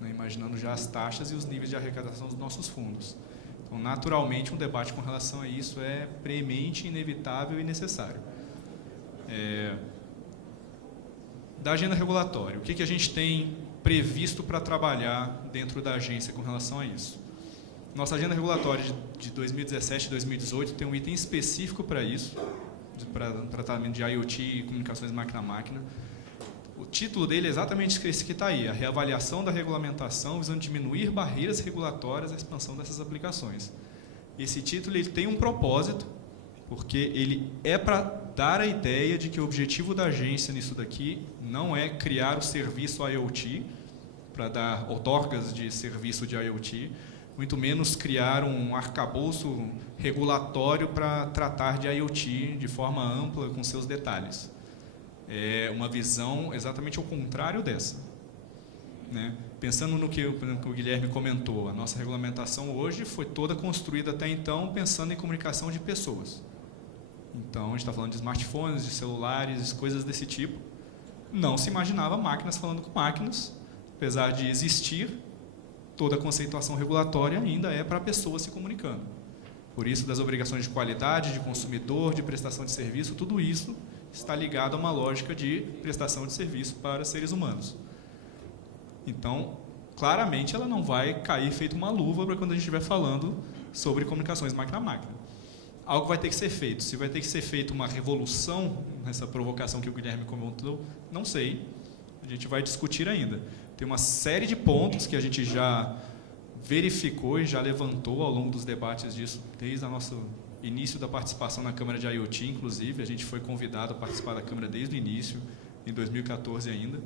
né? Imaginando já as taxas e os níveis de arrecadação dos nossos fundos. Então, naturalmente, um debate com relação a isso é premente, inevitável e necessário. Da agenda regulatória, o que a gente tem previsto para trabalhar dentro da agência com relação a isso? Nossa agenda regulatória de 2017 e 2018 tem um item específico para isso, para tratamento de IoT e comunicações máquina a máquina. O título dele é exatamente esse que está aí, a reavaliação da regulamentação visando diminuir barreiras regulatórias à expansão dessas aplicações. Esse título ele tem um propósito, porque ele é para dar a ideia de que o objetivo da agência nisso daqui não é criar o serviço IoT, para dar outorgas de serviço de IoT, muito menos criar um arcabouço regulatório para tratar de IoT de forma ampla, com seus detalhes. É uma visão exatamente ao contrário dessa. né? Pensando no que o Guilherme comentou, a nossa regulamentação hoje foi toda construída até então pensando em comunicação de pessoas. Então, a gente está falando de smartphones, de celulares, coisas desse tipo. Não se imaginava máquinas falando com máquinas, apesar de existir, toda a conceituação regulatória ainda é para pessoas se comunicando. Por isso, das obrigações de qualidade, de consumidor, de prestação de serviço, tudo isso está ligado a uma lógica de prestação de serviço para seres humanos. Então, claramente, ela não vai cair feito uma luva para quando a gente estiver falando sobre comunicações máquina a máquina. Algo vai ter que ser feito. Se vai ter que ser feita uma revolução, nessa provocação que o Guilherme comentou, não sei. A gente vai discutir ainda. Tem uma série de pontos que a gente já verificou e já levantou ao longo dos debates disso, desde o nosso início da participação na Câmara de IoT, inclusive. A gente foi convidado a participar da Câmara desde o início, em 2014 ainda.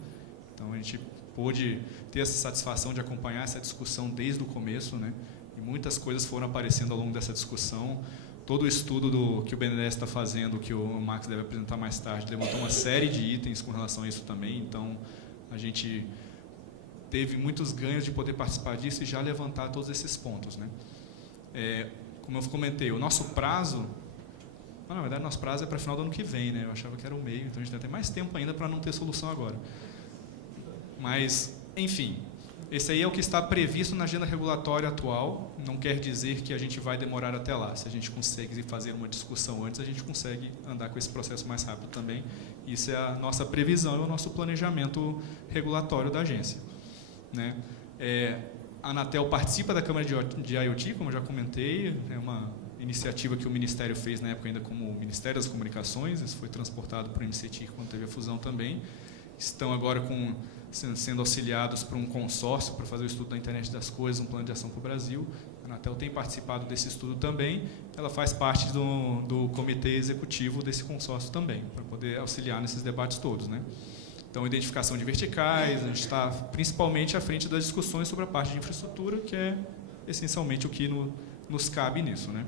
Então, a gente pôde ter essa satisfação de acompanhar essa discussão desde o começo, né? E muitas coisas foram aparecendo ao longo dessa discussão. Todo o estudo que o BNDES está fazendo, que o Max deve apresentar mais tarde, levantou uma série de itens com relação a isso também. Então, a gente teve muitos ganhos de poder participar disso e já levantar todos esses pontos, né? Como eu comentei, o nosso prazo... na verdade, nosso prazo é para final do ano que vem, né? Eu achava que era o meio, então a gente deve ter mais tempo ainda para não ter solução agora. Mas, enfim, esse aí é o que está previsto na agenda regulatória atual. Não quer dizer que a gente vai demorar até lá. Se a gente consegue fazer uma discussão antes, a gente consegue andar com esse processo mais rápido também. Isso é a nossa previsão e o nosso planejamento regulatório da agência, né? A Anatel participa da Câmara de IoT, como eu já comentei. É uma iniciativa que o Ministério fez na época ainda como Ministério das Comunicações. Isso foi transportado para o MCT quando teve a fusão também. Estão agora sendo auxiliados por um consórcio para fazer o estudo da internet das coisas, um plano de ação para o Brasil. A Anatel tem participado desse estudo também. Ela faz parte do comitê executivo desse consórcio também, para poder auxiliar nesses debates todos, né? Então, identificação de verticais, a gente está principalmente à frente das discussões sobre a parte de infraestrutura, que é essencialmente o que nos cabe nisso, né?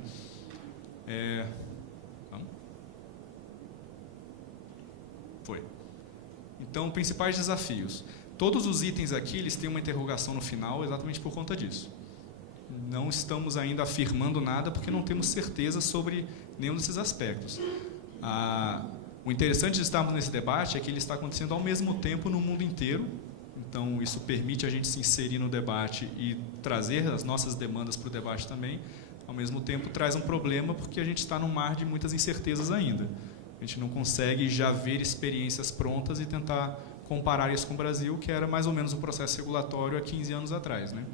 Foi. Então, principais desafios. Todos os itens aqui, eles têm uma interrogação no final exatamente por conta disso. Não estamos ainda afirmando nada porque não temos certeza sobre nenhum desses aspectos. O interessante de estarmos nesse debate é que ele está acontecendo ao mesmo tempo no mundo inteiro. Então, isso permite a gente se inserir no debate e trazer as nossas demandas para o debate também. Ao mesmo tempo, traz um problema porque a gente está num mar de muitas incertezas ainda. A gente não consegue já ver experiências prontas e tentar comparar isso com o Brasil, que era mais ou menos o processo regulatório há 15 anos atrás, né?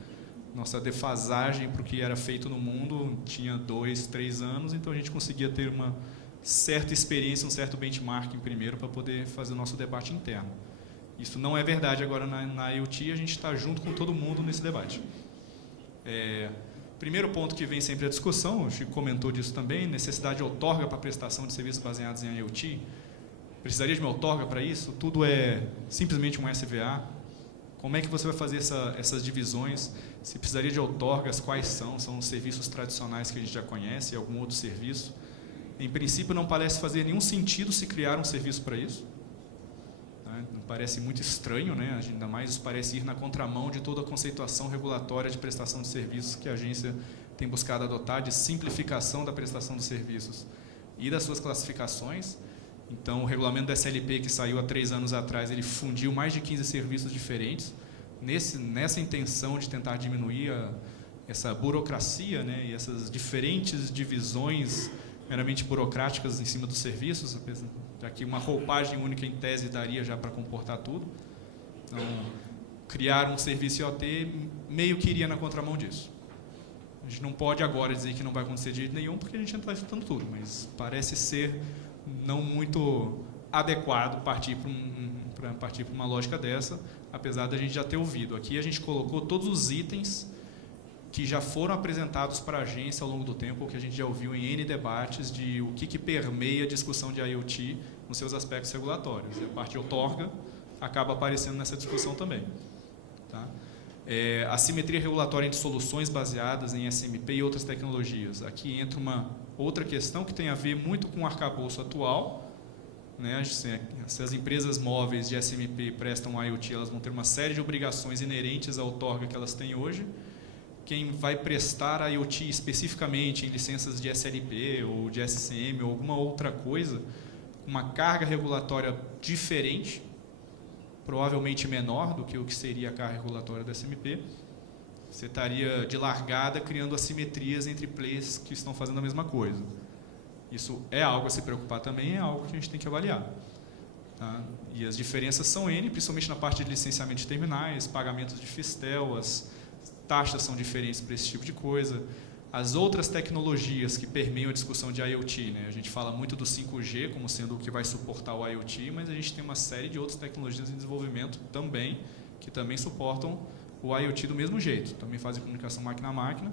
Nossa defasagem para o que era feito no mundo tinha 2, 3 anos, então a gente conseguia ter uma certa experiência, um certo benchmarking primeiro para poder fazer o nosso debate interno. Isso não é verdade agora na IoT, a gente está junto com todo mundo nesse debate. Primeiro ponto que vem sempre a discussão, o Chico comentou disso também, necessidade de outorga para prestação de serviços baseados em IoT. Precisaria de uma outorga para isso? Tudo é simplesmente um SVA? Como é que você vai fazer essas divisões? Se precisaria de outorgas, quais são? São os serviços tradicionais que a gente já conhece, algum outro serviço? Em princípio, não parece fazer nenhum sentido se criar um serviço para isso. Parece muito estranho, né? Ainda mais isso parece ir na contramão de toda a conceituação regulatória de prestação de serviços que a agência tem buscado adotar, de simplificação da prestação de serviços e das suas classificações. Então, o regulamento da SLP, que saiu há 3 anos atrás, ele fundiu mais de 15 serviços diferentes, nessa intenção de tentar diminuir essa burocracia, né? E essas diferentes divisões meramente burocráticas em cima dos serviços, já que uma roupagem única em tese daria já para comportar tudo. Então, criar um serviço IoT meio que iria na contramão disso. A gente não pode agora dizer que não vai acontecer de jeito nenhum, porque a gente ainda está estudando tudo, mas parece ser não muito adequado partir para uma lógica dessa, apesar da gente já ter ouvido. Aqui a gente colocou todos os itens que já foram apresentados para a agência ao longo do tempo, ou que a gente já ouviu em N debates de o que permeia a discussão de IoT nos seus aspectos regulatórios. E a parte de outorga acaba aparecendo nessa discussão também. Tá? A simetria regulatória entre soluções baseadas em SMP e outras tecnologias. Aqui entra uma outra questão que tem a ver muito com o arcabouço atual, né? Se as empresas móveis de SMP prestam IoT, elas vão ter uma série de obrigações inerentes à outorga que elas têm hoje. Quem vai prestar IoT especificamente em licenças de SLP ou de SCM ou alguma outra coisa, uma carga regulatória diferente, provavelmente menor do que o que seria a carga regulatória da SMP, você estaria de largada criando assimetrias entre players que estão fazendo a mesma coisa. Isso é algo a se preocupar também, é algo que a gente tem que avaliar. Tá? E as diferenças são N, principalmente na parte de licenciamento de terminais, pagamentos de Fistel, as taxas são diferentes para esse tipo de coisa. As outras tecnologias que permeiam a discussão de IoT, né? A gente fala muito do 5G como sendo o que vai suportar o IoT, mas a gente tem uma série de outras tecnologias em desenvolvimento também, que também suportam o IoT do mesmo jeito. Também fazem comunicação máquina a máquina,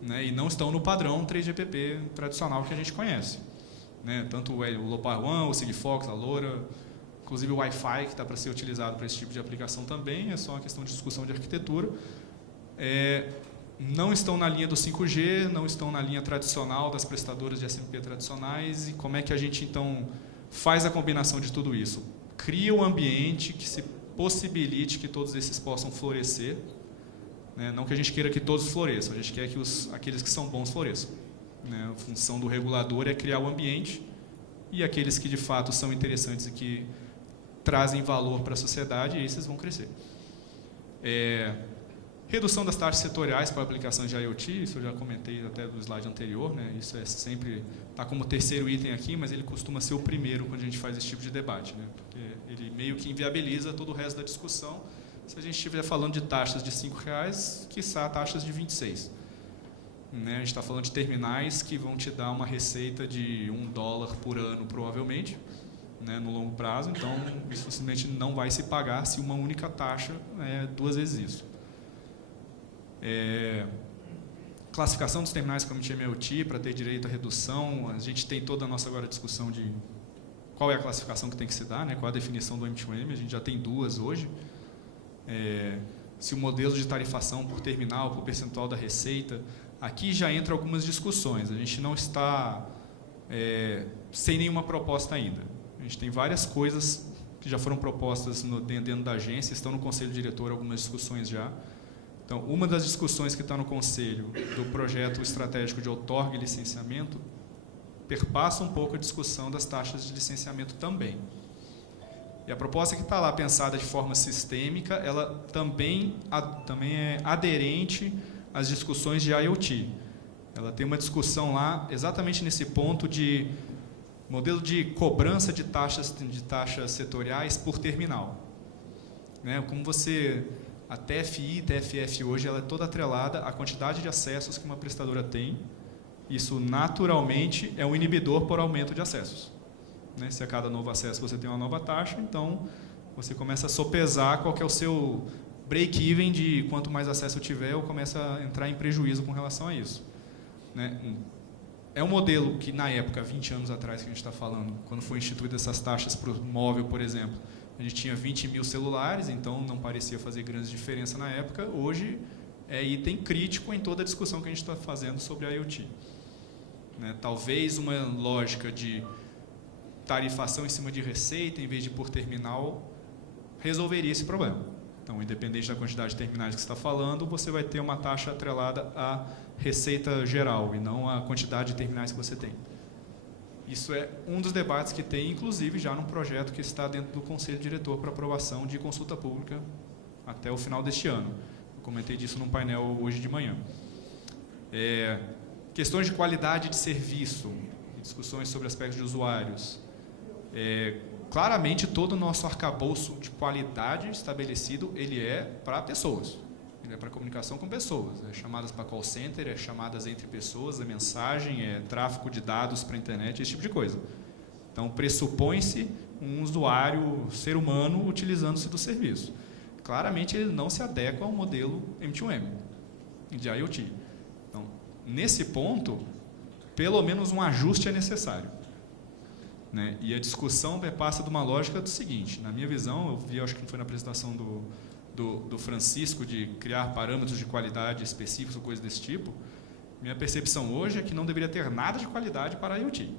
né? E não estão no padrão 3GPP tradicional que a gente conhece. Né? Tanto o LoPaR1, o Sigfox, a LoRa, inclusive o Wi-Fi, que está para ser utilizado para esse tipo de aplicação também, é só uma questão de discussão de arquitetura. Não estão na linha do 5G, não estão na linha tradicional das prestadoras de SMP tradicionais. E como é que a gente, então, faz a combinação de tudo isso? Cria um ambiente que se possibilite que todos esses possam florescer. Né? Não que a gente queira que todos floresçam, a gente quer que aqueles que são bons floresçam. Né? A função do regulador é criar o ambiente e aqueles que, de fato, são interessantes e que trazem valor para a sociedade, esses vão crescer. Redução das taxas setoriais para aplicações de IoT, isso eu já comentei até do slide anterior, né? Isso é sempre, está como terceiro item aqui, mas ele costuma ser o primeiro quando a gente faz esse tipo de debate, né? Porque ele meio que inviabiliza todo o resto da discussão. Se a gente estiver falando de taxas de R$5, quiçá taxas de 26. Né? A gente está falando de terminais que vão te dar uma receita de $1 por ano, provavelmente, né? No longo prazo, então isso simplesmente não vai se pagar se uma única taxa é 2 vezes isso. Classificação dos terminais como IoT para ter direito à redução. A gente tem toda a nossa agora discussão de qual é a classificação que tem que se dar, né? Qual a definição do M2M, a gente já tem 2 hoje. Se o modelo de tarifação por terminal, por percentual da receita, aqui já entra algumas discussões, a gente não está sem nenhuma proposta ainda. A gente tem várias coisas que já foram propostas dentro da agência, estão no conselho diretor algumas discussões já. Então, uma das discussões que está no Conselho do projeto estratégico de outorga e licenciamento perpassa um pouco a discussão das taxas de licenciamento também. E a proposta que está lá pensada de forma sistêmica, ela também é aderente às discussões de IoT. Ela tem uma discussão lá exatamente nesse ponto de modelo de cobrança de taxas setoriais por terminal. Né? Como a TFI, TFF hoje, ela é toda atrelada à quantidade de acessos que uma prestadora tem. Isso, naturalmente, é um inibidor por aumento de acessos. Né? Se a cada novo acesso você tem uma nova taxa, então você começa a sopesar qual que é o seu break-even de quanto mais acesso eu tiver, ou começa a entrar em prejuízo com relação a isso. Né? É um modelo que, na época, 20 anos atrás que a gente está falando, quando foi instituídas essas taxas para o móvel, por exemplo, a gente tinha 20 mil celulares, então não parecia fazer grande diferença na época. Hoje é item crítico em toda a discussão que a gente está fazendo sobre a IoT. Né? Talvez uma lógica de tarifação em cima de receita, em vez de por terminal, resolveria esse problema. Então, independente da quantidade de terminais que você está falando, você vai ter uma taxa atrelada à receita geral e não à quantidade de terminais que você tem. Isso é um dos debates que tem, inclusive, já num projeto que está dentro do Conselho Diretor para aprovação de consulta pública até o final deste ano. Eu comentei disso num painel hoje de manhã. Questões de qualidade de serviço, discussões sobre aspectos de usuários. Claramente, todo o nosso arcabouço de qualidade estabelecido, ele é para pessoas. Ele é para comunicação com pessoas. É chamadas para call center, é chamadas entre pessoas, é mensagem, é tráfego de dados para a internet, esse tipo de coisa. Então, pressupõe-se um usuário, ser humano, utilizando-se do serviço. Claramente, ele não se adequa ao modelo M2M, de IoT. Então, nesse ponto, pelo menos um ajuste é necessário. Né? E a discussão passa de uma lógica do seguinte, na minha visão, eu vi, acho que foi na apresentação do Francisco, de criar parâmetros de qualidade específicos ou coisas desse tipo, minha percepção hoje é que não deveria ter nada de qualidade para a IoT.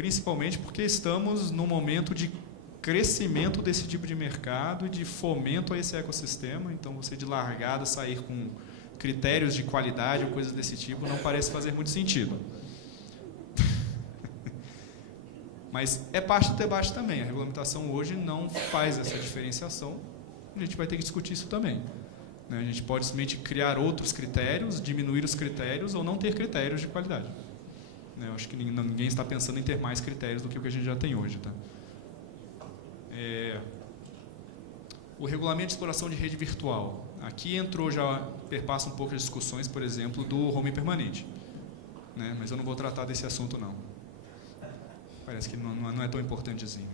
principalmente porque estamos num momento de crescimento desse tipo de mercado e de fomento a esse ecossistema. Então, você de largada sair com critérios de qualidade ou coisas desse tipo não parece fazer muito sentido. Mas é parte do debate também. A regulamentação hoje não faz essa diferenciação. A gente vai ter que discutir isso também. A gente pode simplesmente criar outros critérios, diminuir os critérios ou não ter critérios de qualidade. Eu acho que ninguém está pensando em ter mais critérios do que o que a gente já tem hoje. Tá? O regulamento de exploração de rede virtual. Aqui perpassa um pouco as discussões, por exemplo, do roaming permanente. Mas eu não vou tratar desse assunto, não. Parece que não é tão importante assim.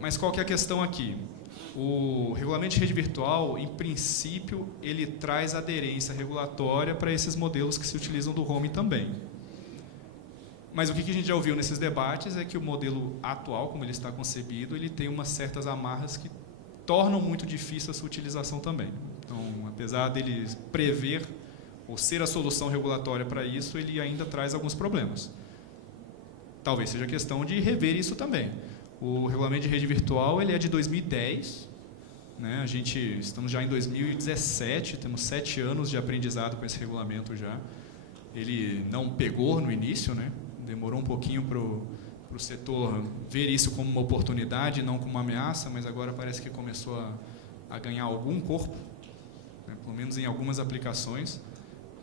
Mas qual que é a questão aqui? O regulamento de rede virtual, em princípio, ele traz aderência regulatória para esses modelos que se utilizam do roaming também. Mas o que a gente já ouviu nesses debates é que o modelo atual, como ele está concebido, ele tem umas certas amarras que tornam muito difícil a sua utilização também. Então, apesar dele prever ou ser a solução regulatória para isso, ele ainda traz alguns problemas. Talvez seja questão de rever isso também. O regulamento de rede virtual ele é de 2010. Estamos já em 2017, temos 7 anos de aprendizado com esse regulamento já. Ele não pegou no início, demorou um pouquinho para o setor ver isso como uma oportunidade, não como uma ameaça, mas agora parece que começou a ganhar algum corpo, pelo menos em algumas aplicações.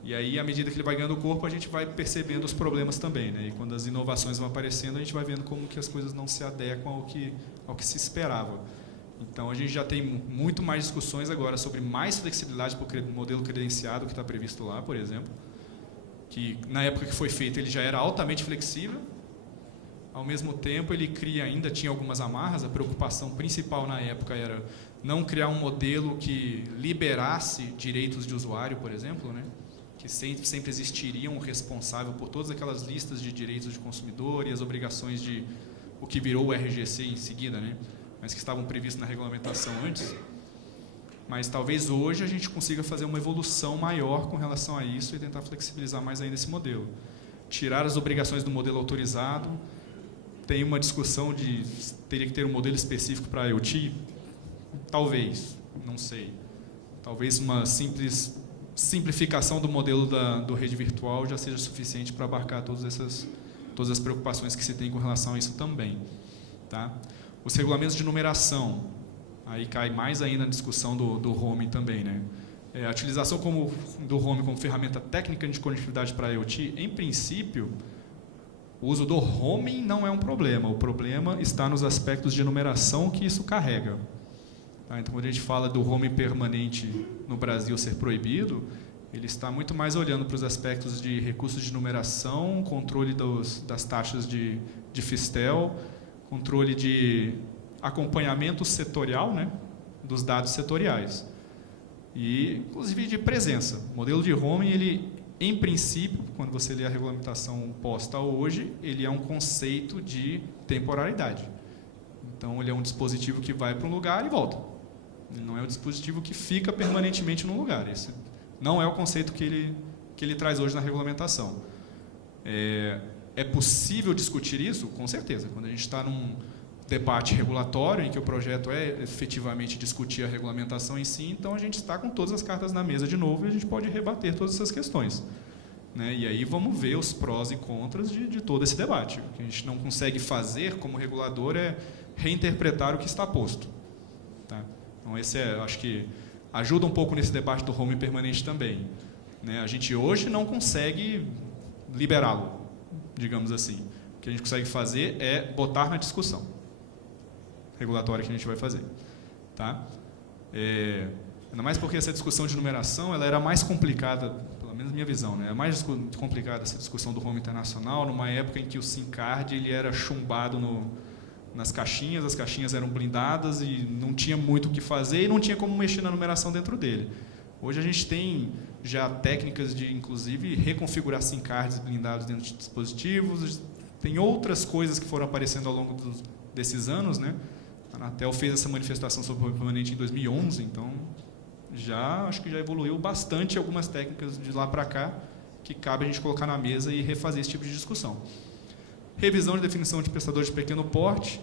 E aí, à medida que ele vai ganhando corpo, a gente vai percebendo os problemas também. E quando as inovações vão aparecendo, a gente vai vendo como que as coisas não se adequam ao que se esperava. Então, a gente já tem muito mais discussões agora sobre mais flexibilidade para o modelo credenciado que está previsto lá, por exemplo, que na época que foi feito ele já era altamente flexível. Ao mesmo tempo, ele tinha algumas amarras. A preocupação principal na época era não criar um modelo que liberasse direitos de usuário, por exemplo, que sempre existiria um responsável por todas aquelas listas de direitos de consumidor e as obrigações de o que virou o RGC em seguida, mas que estavam previstos na regulamentação antes. Mas talvez hoje a gente consiga fazer uma evolução maior com relação a isso e tentar flexibilizar mais ainda esse modelo. Tirar as obrigações do modelo autorizado. Tem uma discussão de teria que ter um modelo específico para IoT? Talvez, não sei. Talvez uma simplificação do modelo do rede virtual já seja suficiente para abarcar todas as preocupações que se tem com relação a isso também. Tá? Os regulamentos de numeração, aí cai mais ainda na discussão do roaming também. A utilização do roaming como ferramenta técnica de conectividade para IoT, em princípio, o uso do roaming não é um problema. O problema está nos aspectos de numeração que isso carrega. Então, quando a gente fala do roaming permanente no Brasil ser proibido, ele está muito mais olhando para os aspectos de recursos de numeração, controle das taxas de Fistel, controle de acompanhamento setorial, dos dados setoriais. E, inclusive, de presença. O modelo de roaming, ele, em princípio, quando você lê a regulamentação posta hoje, ele é um conceito de temporalidade. Então, ele é um dispositivo que vai para um lugar e volta. Ele não é um dispositivo que fica permanentemente num lugar. Esse não é o conceito que ele traz hoje na regulamentação. É possível discutir isso? Com certeza. Quando a gente está num debate regulatório, em que o projeto é efetivamente discutir a regulamentação em si, então a gente está com todas as cartas na mesa de novo e a gente pode rebater todas essas questões. E aí vamos ver os prós e contras de todo esse debate. O que a gente não consegue fazer como regulador é reinterpretar o que está posto. Tá? Então, acho que ajuda um pouco nesse debate do roaming permanente também. A gente hoje não consegue liberá-lo, digamos assim. O que a gente consegue fazer é botar na discussão regulatória que a gente vai fazer. Tá? Ainda mais porque essa discussão de numeração ela era mais complicada, pelo menos na minha visão, é mais complicada essa discussão do roaming internacional, numa época em que o SIM card ele era chumbado nas caixinhas, as caixinhas eram blindadas e não tinha muito o que fazer e não tinha como mexer na numeração dentro dele. Hoje a gente tem já técnicas de, inclusive, reconfigurar SIM cards blindados dentro de dispositivos, tem outras coisas que foram aparecendo ao longo desses anos, A Anatel fez essa manifestação sobre o roaming permanente em 2011, então acho que já evoluiu bastante algumas técnicas de lá para cá que cabe a gente colocar na mesa e refazer esse tipo de discussão. revisão de definição de prestadores de pequeno porte,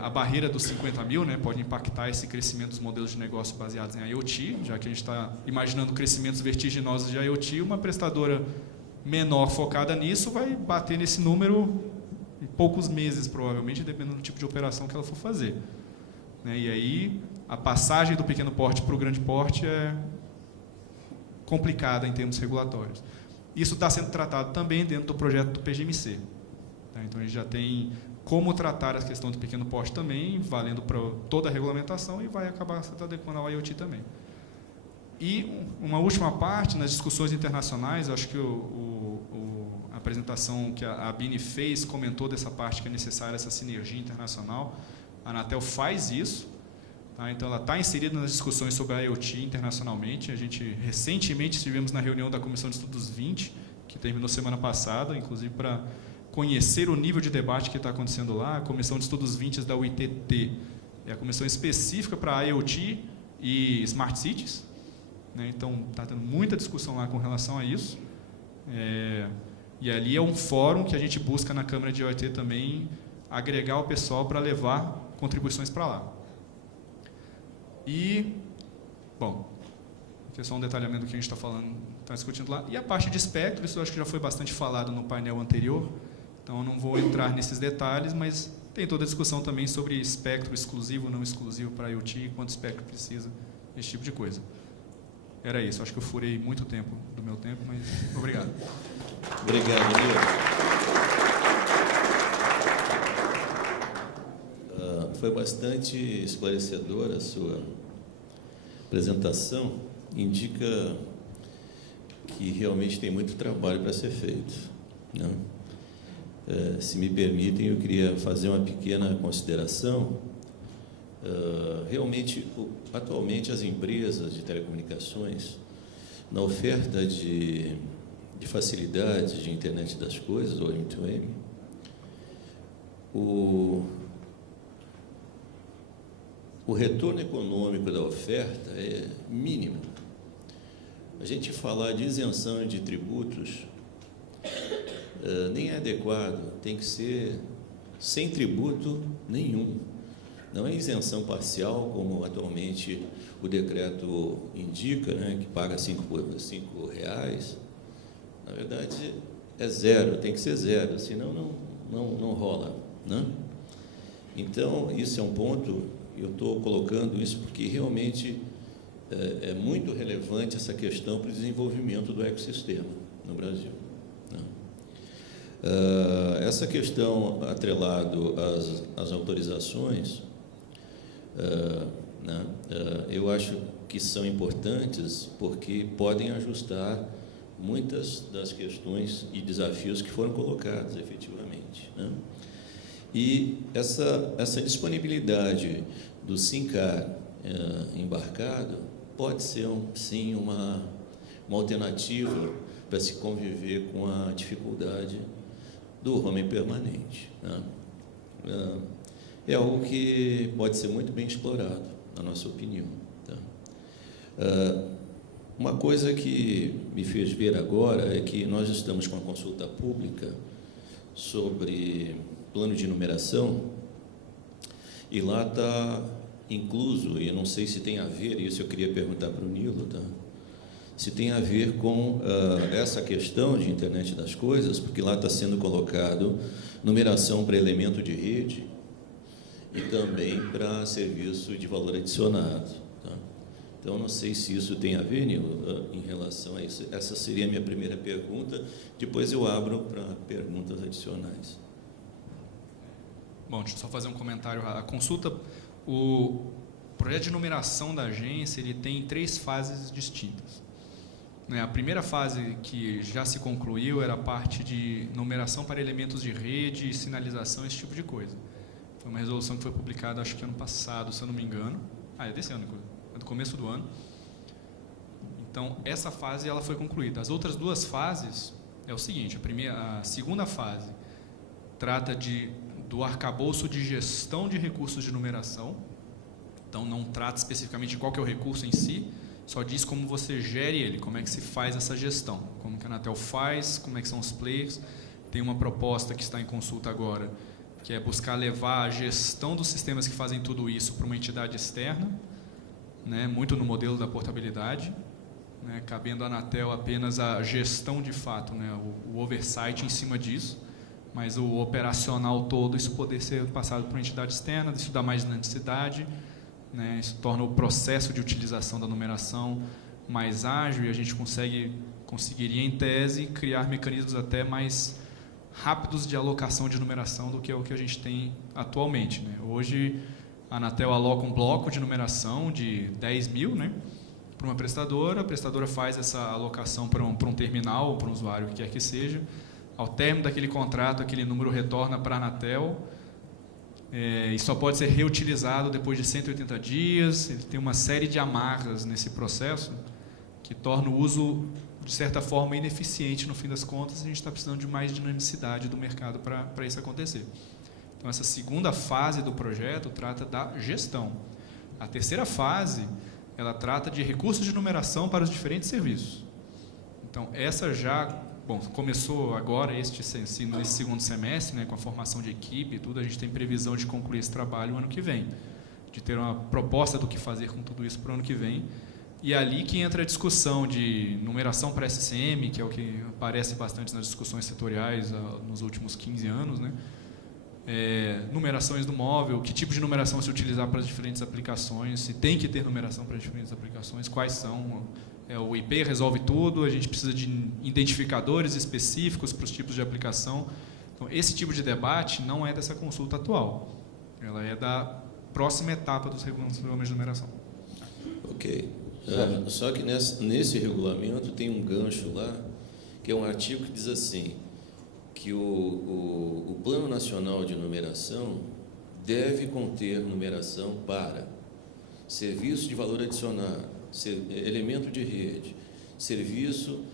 a barreira dos 50 mil, né, pode impactar esse crescimento dos modelos de negócio baseados em IoT, já que a gente está imaginando crescimentos vertiginosos de IoT, uma prestadora menor focada nisso vai bater nesse número em poucos meses, provavelmente, dependendo do tipo de operação que ela for fazer. Né, e aí, a passagem do pequeno porte para o grande porte é complicada em termos regulatórios. Isso está sendo tratado também dentro do projeto do PGMC. Tá? Então, a gente já tem como tratar a questão do pequeno porte também, valendo para toda a regulamentação, e vai acabar se adequando ao IoT também. E uma última parte, nas discussões internacionais, eu acho que a apresentação que a Bini fez comentou dessa parte que é necessária essa sinergia internacional. A Anatel faz isso, tá? Então ela está inserida nas discussões sobre a IoT internacionalmente. A gente recentemente estivemos na reunião da Comissão de Estudos 20, que terminou semana passada, inclusive para conhecer o nível de debate que está acontecendo lá. A Comissão de Estudos 20 da UITT é a comissão específica para IoT e Smart Cities, né? Então está tendo muita discussão lá com relação a isso. E ali é um fórum que a gente busca na Câmara de IoT também agregar o pessoal para levar contribuições para lá. E, bom, aqui é só um detalhamento do que a gente está falando, está discutindo lá. E a parte de espectro, isso eu acho que já foi bastante falado no painel anterior, então eu não vou entrar nesses detalhes, mas tem toda a discussão também sobre espectro exclusivo ou não exclusivo para IoT, quanto espectro precisa, esse tipo de coisa. Era isso, acho que eu furei muito tempo do meu tempo, mas obrigado. Obrigado, Nilson. Foi bastante esclarecedora a sua apresentação, indica que realmente tem muito trabalho para ser feito, né? Se me permitem, eu queria fazer uma pequena consideração. Realmente, atualmente, as empresas de telecomunicações, na oferta de facilidades de internet das coisas, ou M2M, o retorno econômico da oferta é mínimo. A gente falar de isenção de tributos nem é adequado, tem que ser sem tributo nenhum. Não é isenção parcial, como atualmente o decreto indica, né, que paga R$5. Na verdade, é zero, tem que ser zero, senão não rola, né? Então, isso é um ponto, eu estou colocando isso porque realmente é muito relevante essa questão para o desenvolvimento do ecossistema no Brasil, né? Essa questão atrelado às autorizações, né, eu acho que são importantes porque podem ajustar muitas das questões e desafios que foram colocados efetivamente, né? E essa disponibilidade do SIM-CAR embarcado pode ser, sim, uma alternativa para se conviver com a dificuldade do roaming permanente, né? É algo que pode ser muito bem explorado, na nossa opinião, tá? Uma coisa que me fez ver agora é que nós estamos com a consulta pública sobre plano de numeração e lá está incluso, e eu não sei se tem a ver, isso eu queria perguntar para o Nilo, tá? Se tem a ver com essa questão de internet das coisas, porque lá está sendo colocado numeração para elemento de rede e também para serviço de valor adicionado, tá? Então, não sei se isso tem a ver, Nilo, em relação a isso. Essa seria a minha primeira pergunta, depois eu abro para perguntas adicionais. Bom, deixa eu só fazer um comentário. A consulta, o projeto de numeração da agência, ele tem 3 fases distintas. A primeira fase que já se concluiu era a parte de numeração para elementos de rede, sinalização, esse tipo de coisa. Foi uma resolução que foi publicada, acho que ano passado, se eu não me engano. É desse ano, é do começo do ano. Então, essa fase ela foi concluída. As outras 2 fases é o seguinte: a segunda fase trata do arcabouço de gestão de recursos de numeração. Então, não trata especificamente de qual que é o recurso em si, só diz como você gere ele, como é que se faz essa gestão, como que a Anatel faz, como é que são os players. tem uma proposta que está em consulta agora, que é buscar levar a gestão dos sistemas que fazem tudo isso para uma entidade externa, né, muito no modelo da portabilidade, né, cabendo à Anatel apenas a gestão de fato, né, o oversight em cima disso, mas o operacional todo, isso poder ser passado para uma entidade externa, isso dá mais dinamicidade, né, isso torna o processo de utilização da numeração mais ágil e a gente conseguiria, em tese, criar mecanismos até mais rápidos de alocação de numeração do que é o que a gente tem atualmente, né. Hoje, a Anatel aloca um bloco de numeração de 10 mil, né, para uma prestadora, a prestadora faz essa alocação para um terminal ou para um usuário, o que quer que seja. Ao término daquele contrato, aquele número retorna para a Anatel e só pode ser reutilizado depois de 180 dias. Ele tem uma série de amarras nesse processo que torna o uso, de certa forma, ineficiente no fim das contas. A gente está precisando de mais dinamicidade do mercado para isso acontecer. Então, essa segunda fase do projeto trata da gestão. A terceira fase, ela trata de recursos de numeração para os diferentes serviços. Então, essa já, começou agora, nesse segundo semestre, né, com a formação de equipe e tudo, a gente tem previsão de concluir esse trabalho no ano que vem, de ter uma proposta do que fazer com tudo isso para o ano que vem. E é ali que entra a discussão de numeração para SCM, que é o que aparece bastante nas discussões setoriais nos últimos 15 anos, né? Numerações do móvel, que tipo de numeração se utilizar para as diferentes aplicações, se tem que ter numeração para as diferentes aplicações, quais são. O IP resolve tudo, a gente precisa de identificadores específicos para os tipos de aplicação. Então, esse tipo de debate não é dessa consulta atual, ela é da próxima etapa dos regulamentos de numeração. Ok. Só que nesse regulamento tem um gancho lá, que é um artigo que diz assim, que o Plano Nacional de Numeração deve conter numeração para serviço de valor adicionado, elemento de rede, serviço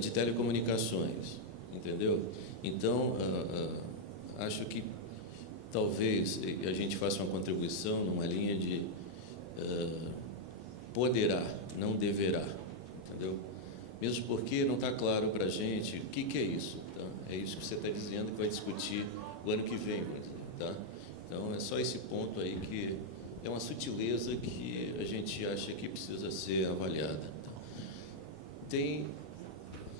de telecomunicações, entendeu? Então, acho que talvez a gente faça uma contribuição numa linha de poderá, não deverá, entendeu? Mesmo porque não está claro para a gente o que é isso, tá? É isso que você está dizendo que vai discutir o ano que vem, tá? Então, é só esse ponto aí que é uma sutileza que a gente acha que precisa ser avaliada. Tem...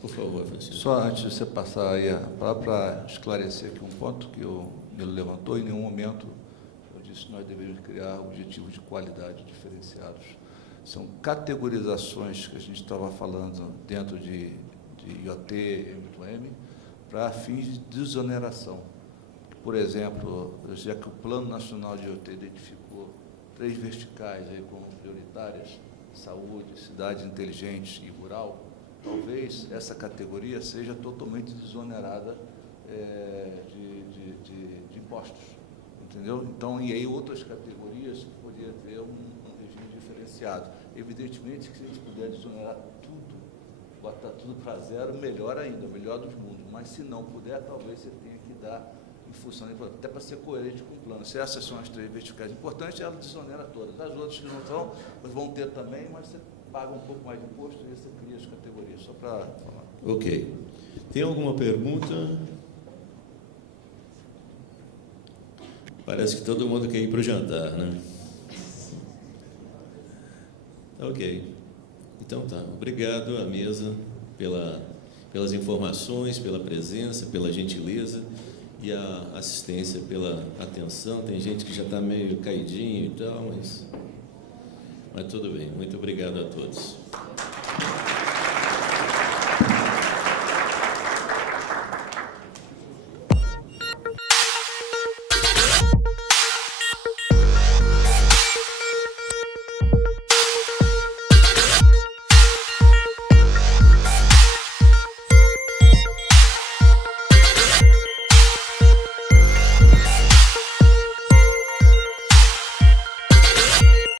Por favor, Francisco. Só antes de você passar aí para esclarecer aqui um ponto que o Nilo levantou, em nenhum momento eu disse que nós deveríamos criar objetivos de qualidade diferenciados. São categorizações que a gente estava falando dentro de IoT, M2M, para fins de desoneração. Por exemplo, já que o Plano Nacional de IoT identificou 3 verticais aí como prioritárias, saúde, cidades inteligentes e rural, talvez essa categoria seja totalmente desonerada de impostos, entendeu? Então, e aí outras categorias poderia ter um regime diferenciado. Evidentemente que se a gente puder desonerar tudo, botar tudo para zero, melhor ainda, melhor dos mundos. Mas se não puder, talvez você tenha que dar em função, até para ser coerente com o plano. Se essas são as 3 verticais importantes, ela desonera todas. As outras que não são, vão ter também, mas você paga um pouco mais de imposto e você cria as categorias, só para falar. Ok. Tem alguma pergunta? Parece que todo mundo quer ir para o jantar, né? Ok. Então tá. Obrigado à mesa pelas informações, pela presença, pela gentileza e a assistência, pela atenção. Tem gente que já está meio caidinho e tal, mas tudo bem. Muito obrigado a todos.